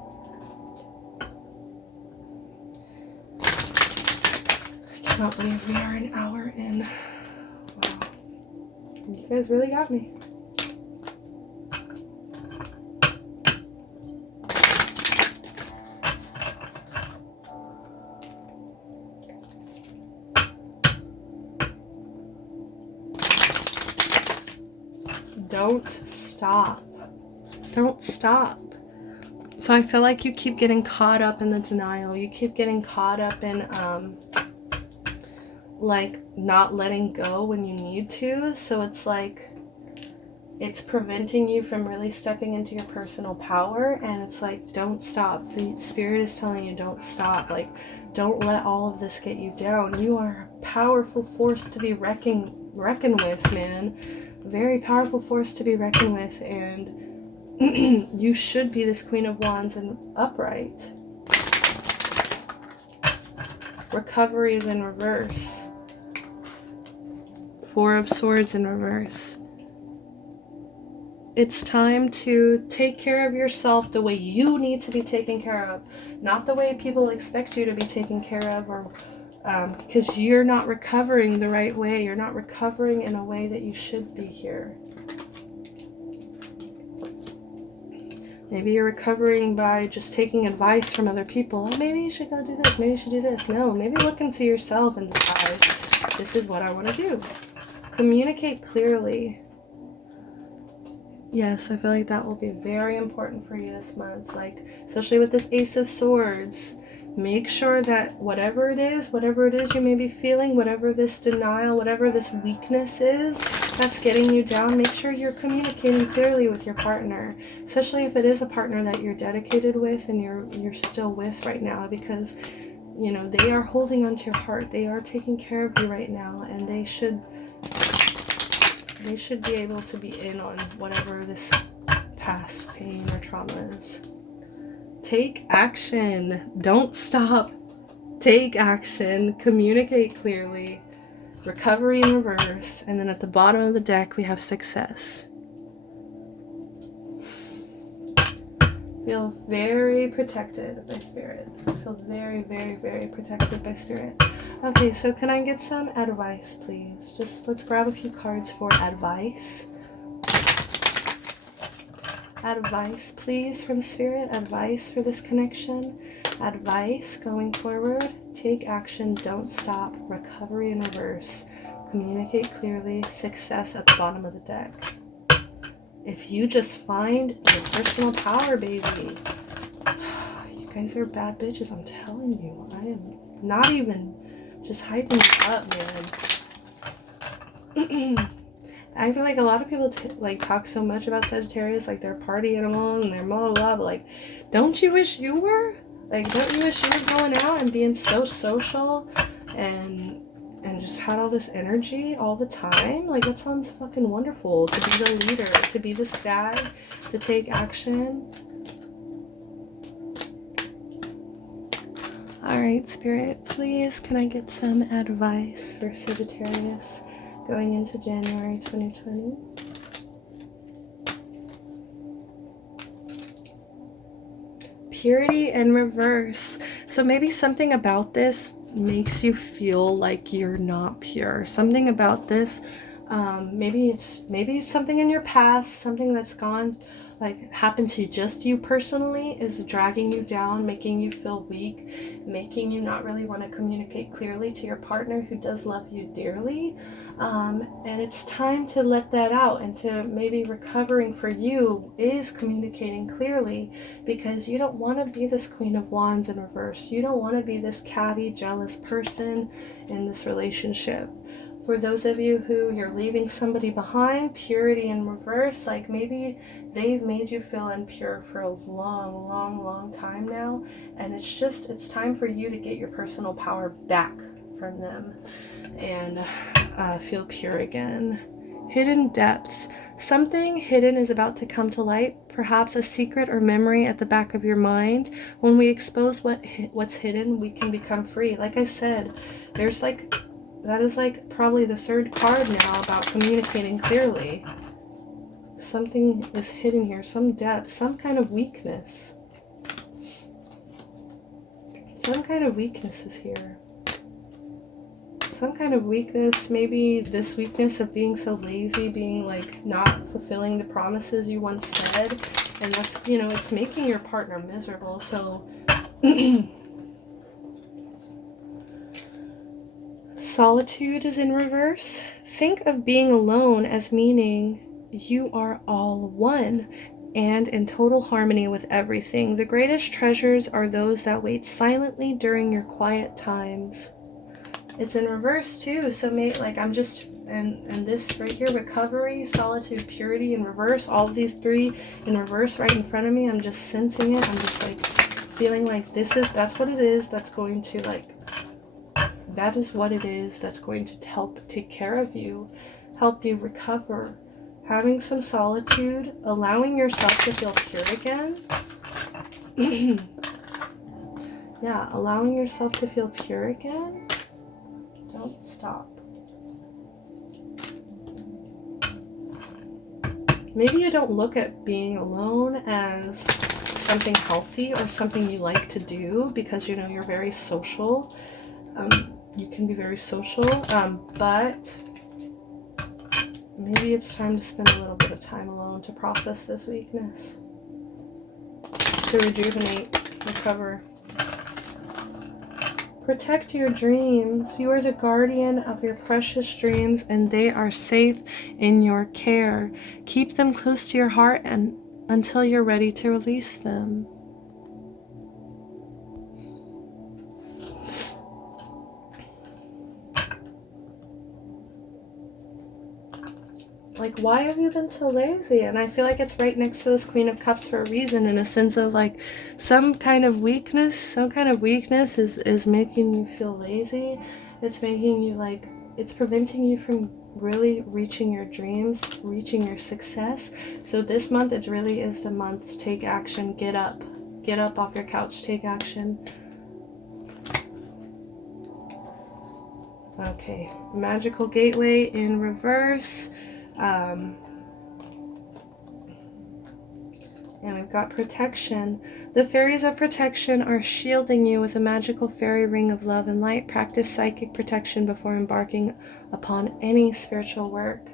I cannot believe we are an hour in. Wow. You guys really got me. Don't stop. Don't stop. So I feel like you keep getting caught up in the denial. You keep getting caught up in like not letting go when you need to. So it's like it's preventing you from really stepping into your personal power. And it's like, don't stop. The spirit is telling you, don't stop. Like, don't let all of this get you down. You are a powerful force to be reckoned with, man. Very powerful force to be reckoned with, and you should be this Queen of Wands and upright. Recovery is in reverse. Four of Swords in reverse. It's time to take care of yourself the way you need to be taken care of, not the way people expect you to be taken care of, or because you're not recovering the right way. You're not recovering in a way that you should be here. Maybe you're recovering by just taking advice from other people. Oh, maybe you should go do this. Maybe you should do this. No, maybe look into yourself and decide, this is what I want to do. Communicate clearly. Yes, I feel like that will be very important for you this month. Like, especially with this Ace of Swords. Make sure that whatever it is you may be feeling, whatever this denial, whatever this weakness is that's getting you down, make sure you're communicating clearly with your partner, especially if it is a partner that you're dedicated with and you're still with right now, because, you know, they are holding onto your heart. They are taking care of you right now, and they should be able to be in on whatever this past pain or trauma is. Take action. Don't stop. Take action. Communicate clearly. Recovery in reverse. And then at the bottom of the deck, we have success. Feel very protected by spirit. Feel very, very, very protected by spirit. Okay, so can I get some advice, please? Just let's grab a few cards for advice. Advice, please, from spirit. Advice for this connection. Advice going forward. Take action. Don't stop. Recovery in reverse. Communicate clearly. Success at the bottom of the deck. If you just find your personal power, baby. You guys are bad bitches, I'm telling you. I am not even just hyping you up, man. I feel like a lot of people talk so much about Sagittarius, like they're a party animal and they're blah blah blah, but like, don't you wish you were? Like, don't you wish you were going out and being so social and and just had all this energy all the time. Like, that sounds fucking wonderful. To be the leader, to be the stag, to take action. All right, Spirit, please, can I get some advice for Sagittarius going into January 2020? Purity in reverse. So maybe something about this makes you feel like you're not pure. Something about this, maybe it's something in your past, something that's gone, like happened to just you personally, is dragging you down, making you feel weak, making you not really want to communicate clearly to your partner who does love you dearly. And it's time to let that out, and to maybe recovering for you is communicating clearly, because you don't want to be this Queen of Wands in reverse. You don't want to be this catty, jealous person in this relationship. For those of you who you're leaving somebody behind, purity in reverse, like maybe they've made you feel impure for a long time now, and it's time for you to get your personal power back from them and feel pure again. Hidden depths. Something hidden is about to come to light, perhaps a secret or memory at the back of your mind. When we expose what's hidden, we can become free. Like I said, that is like probably the third card now about communicating clearly. Something is hidden here, some depth, some kind of weakness. Some kind of weakness is here. Some kind of weakness, maybe this weakness of being so lazy, being like not fulfilling the promises you once said, and that's, it's making your partner miserable. So solitude is in reverse. Think of being alone as meaning you are all one and in total harmony with everything. The greatest treasures are those that wait silently during your quiet times. It's in reverse too, so I'm just, and this right here, recovery, solitude, purity in reverse, all of these three in reverse right in front of me. I'm just sensing it. I'm just like feeling like that's what it is that's going to that is what it is that's going to help take care of you, help you recover. Having some solitude, allowing yourself to feel pure again. Yeah, allowing yourself to feel pure again. Don't stop. Maybe you don't look at being alone as something healthy or something you like to do, because you're very social. You can be very social, but maybe it's time to spend a little bit of time alone to process this weakness, to rejuvenate, recover. Protect your dreams. You are the guardian of your precious dreams, and they are safe in your care. Keep them close to your heart and until you're ready to release them. Like, why have you been so lazy? And I feel like it's right next to this Queen of Cups for a reason, in a sense of like some kind of weakness is making you feel lazy. It's making you it's preventing you from really reaching your dreams, reaching your success. So this month, it really is the month to take action. Get up off your couch, take action. Okay, magical gateway in reverse. And we've got protection. The fairies of protection are shielding you with a magical fairy ring of love and light. Practice psychic protection before embarking upon any spiritual work.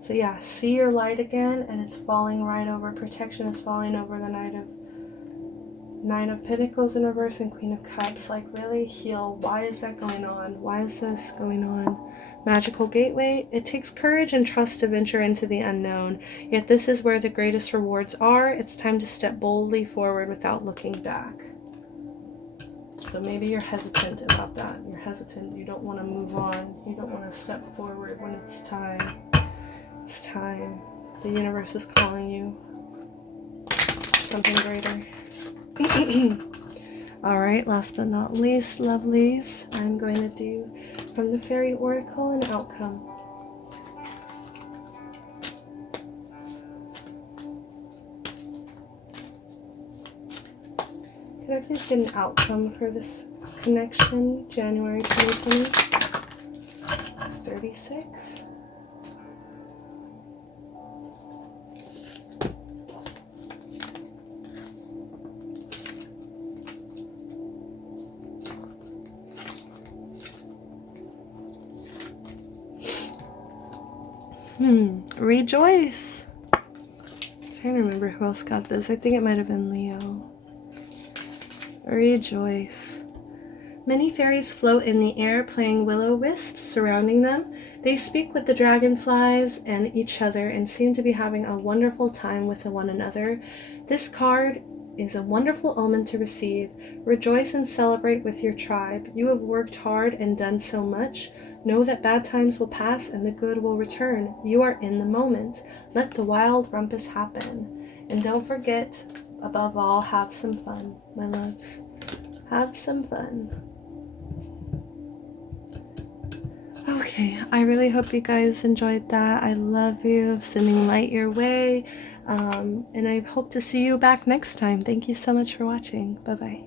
So yeah, see your light again, and it's falling right over. Protection is falling over the Nine of Pentacles in reverse and Queen of Cups. Like, really heal. Why is that going on? Why is this going on? Magical gateway. It takes courage and trust to venture into the unknown. Yet this is where the greatest rewards are. It's time to step boldly forward without looking back. So maybe you're hesitant about that. You're hesitant. You don't want to move on. You don't want to step forward when it's time. It's time. The universe is calling you. Something greater. All right, last but not least, lovelies, I'm going to do from the Fairy Oracle and outcome. Could I please get an outcome for this connection, January 2020? 36. Rejoice. I'm trying to remember who else got this. I think it might have been Leo. Rejoice. Many fairies float in the air, playing will-o-wisps surrounding them. They speak with the dragonflies and each other and seem to be having a wonderful time with one another. This card is a wonderful omen to receive. Rejoice and celebrate with your tribe. You have worked hard and done so much. Know that bad times will pass and the good will return. You are in the moment. Let the wild rumpus happen. And don't forget, above all, have some fun, my loves. Have some fun. Okay, I really hope you guys enjoyed that. I love you. Sending light your way. And I hope to see you back next time. Thank you so much for watching. Bye-bye.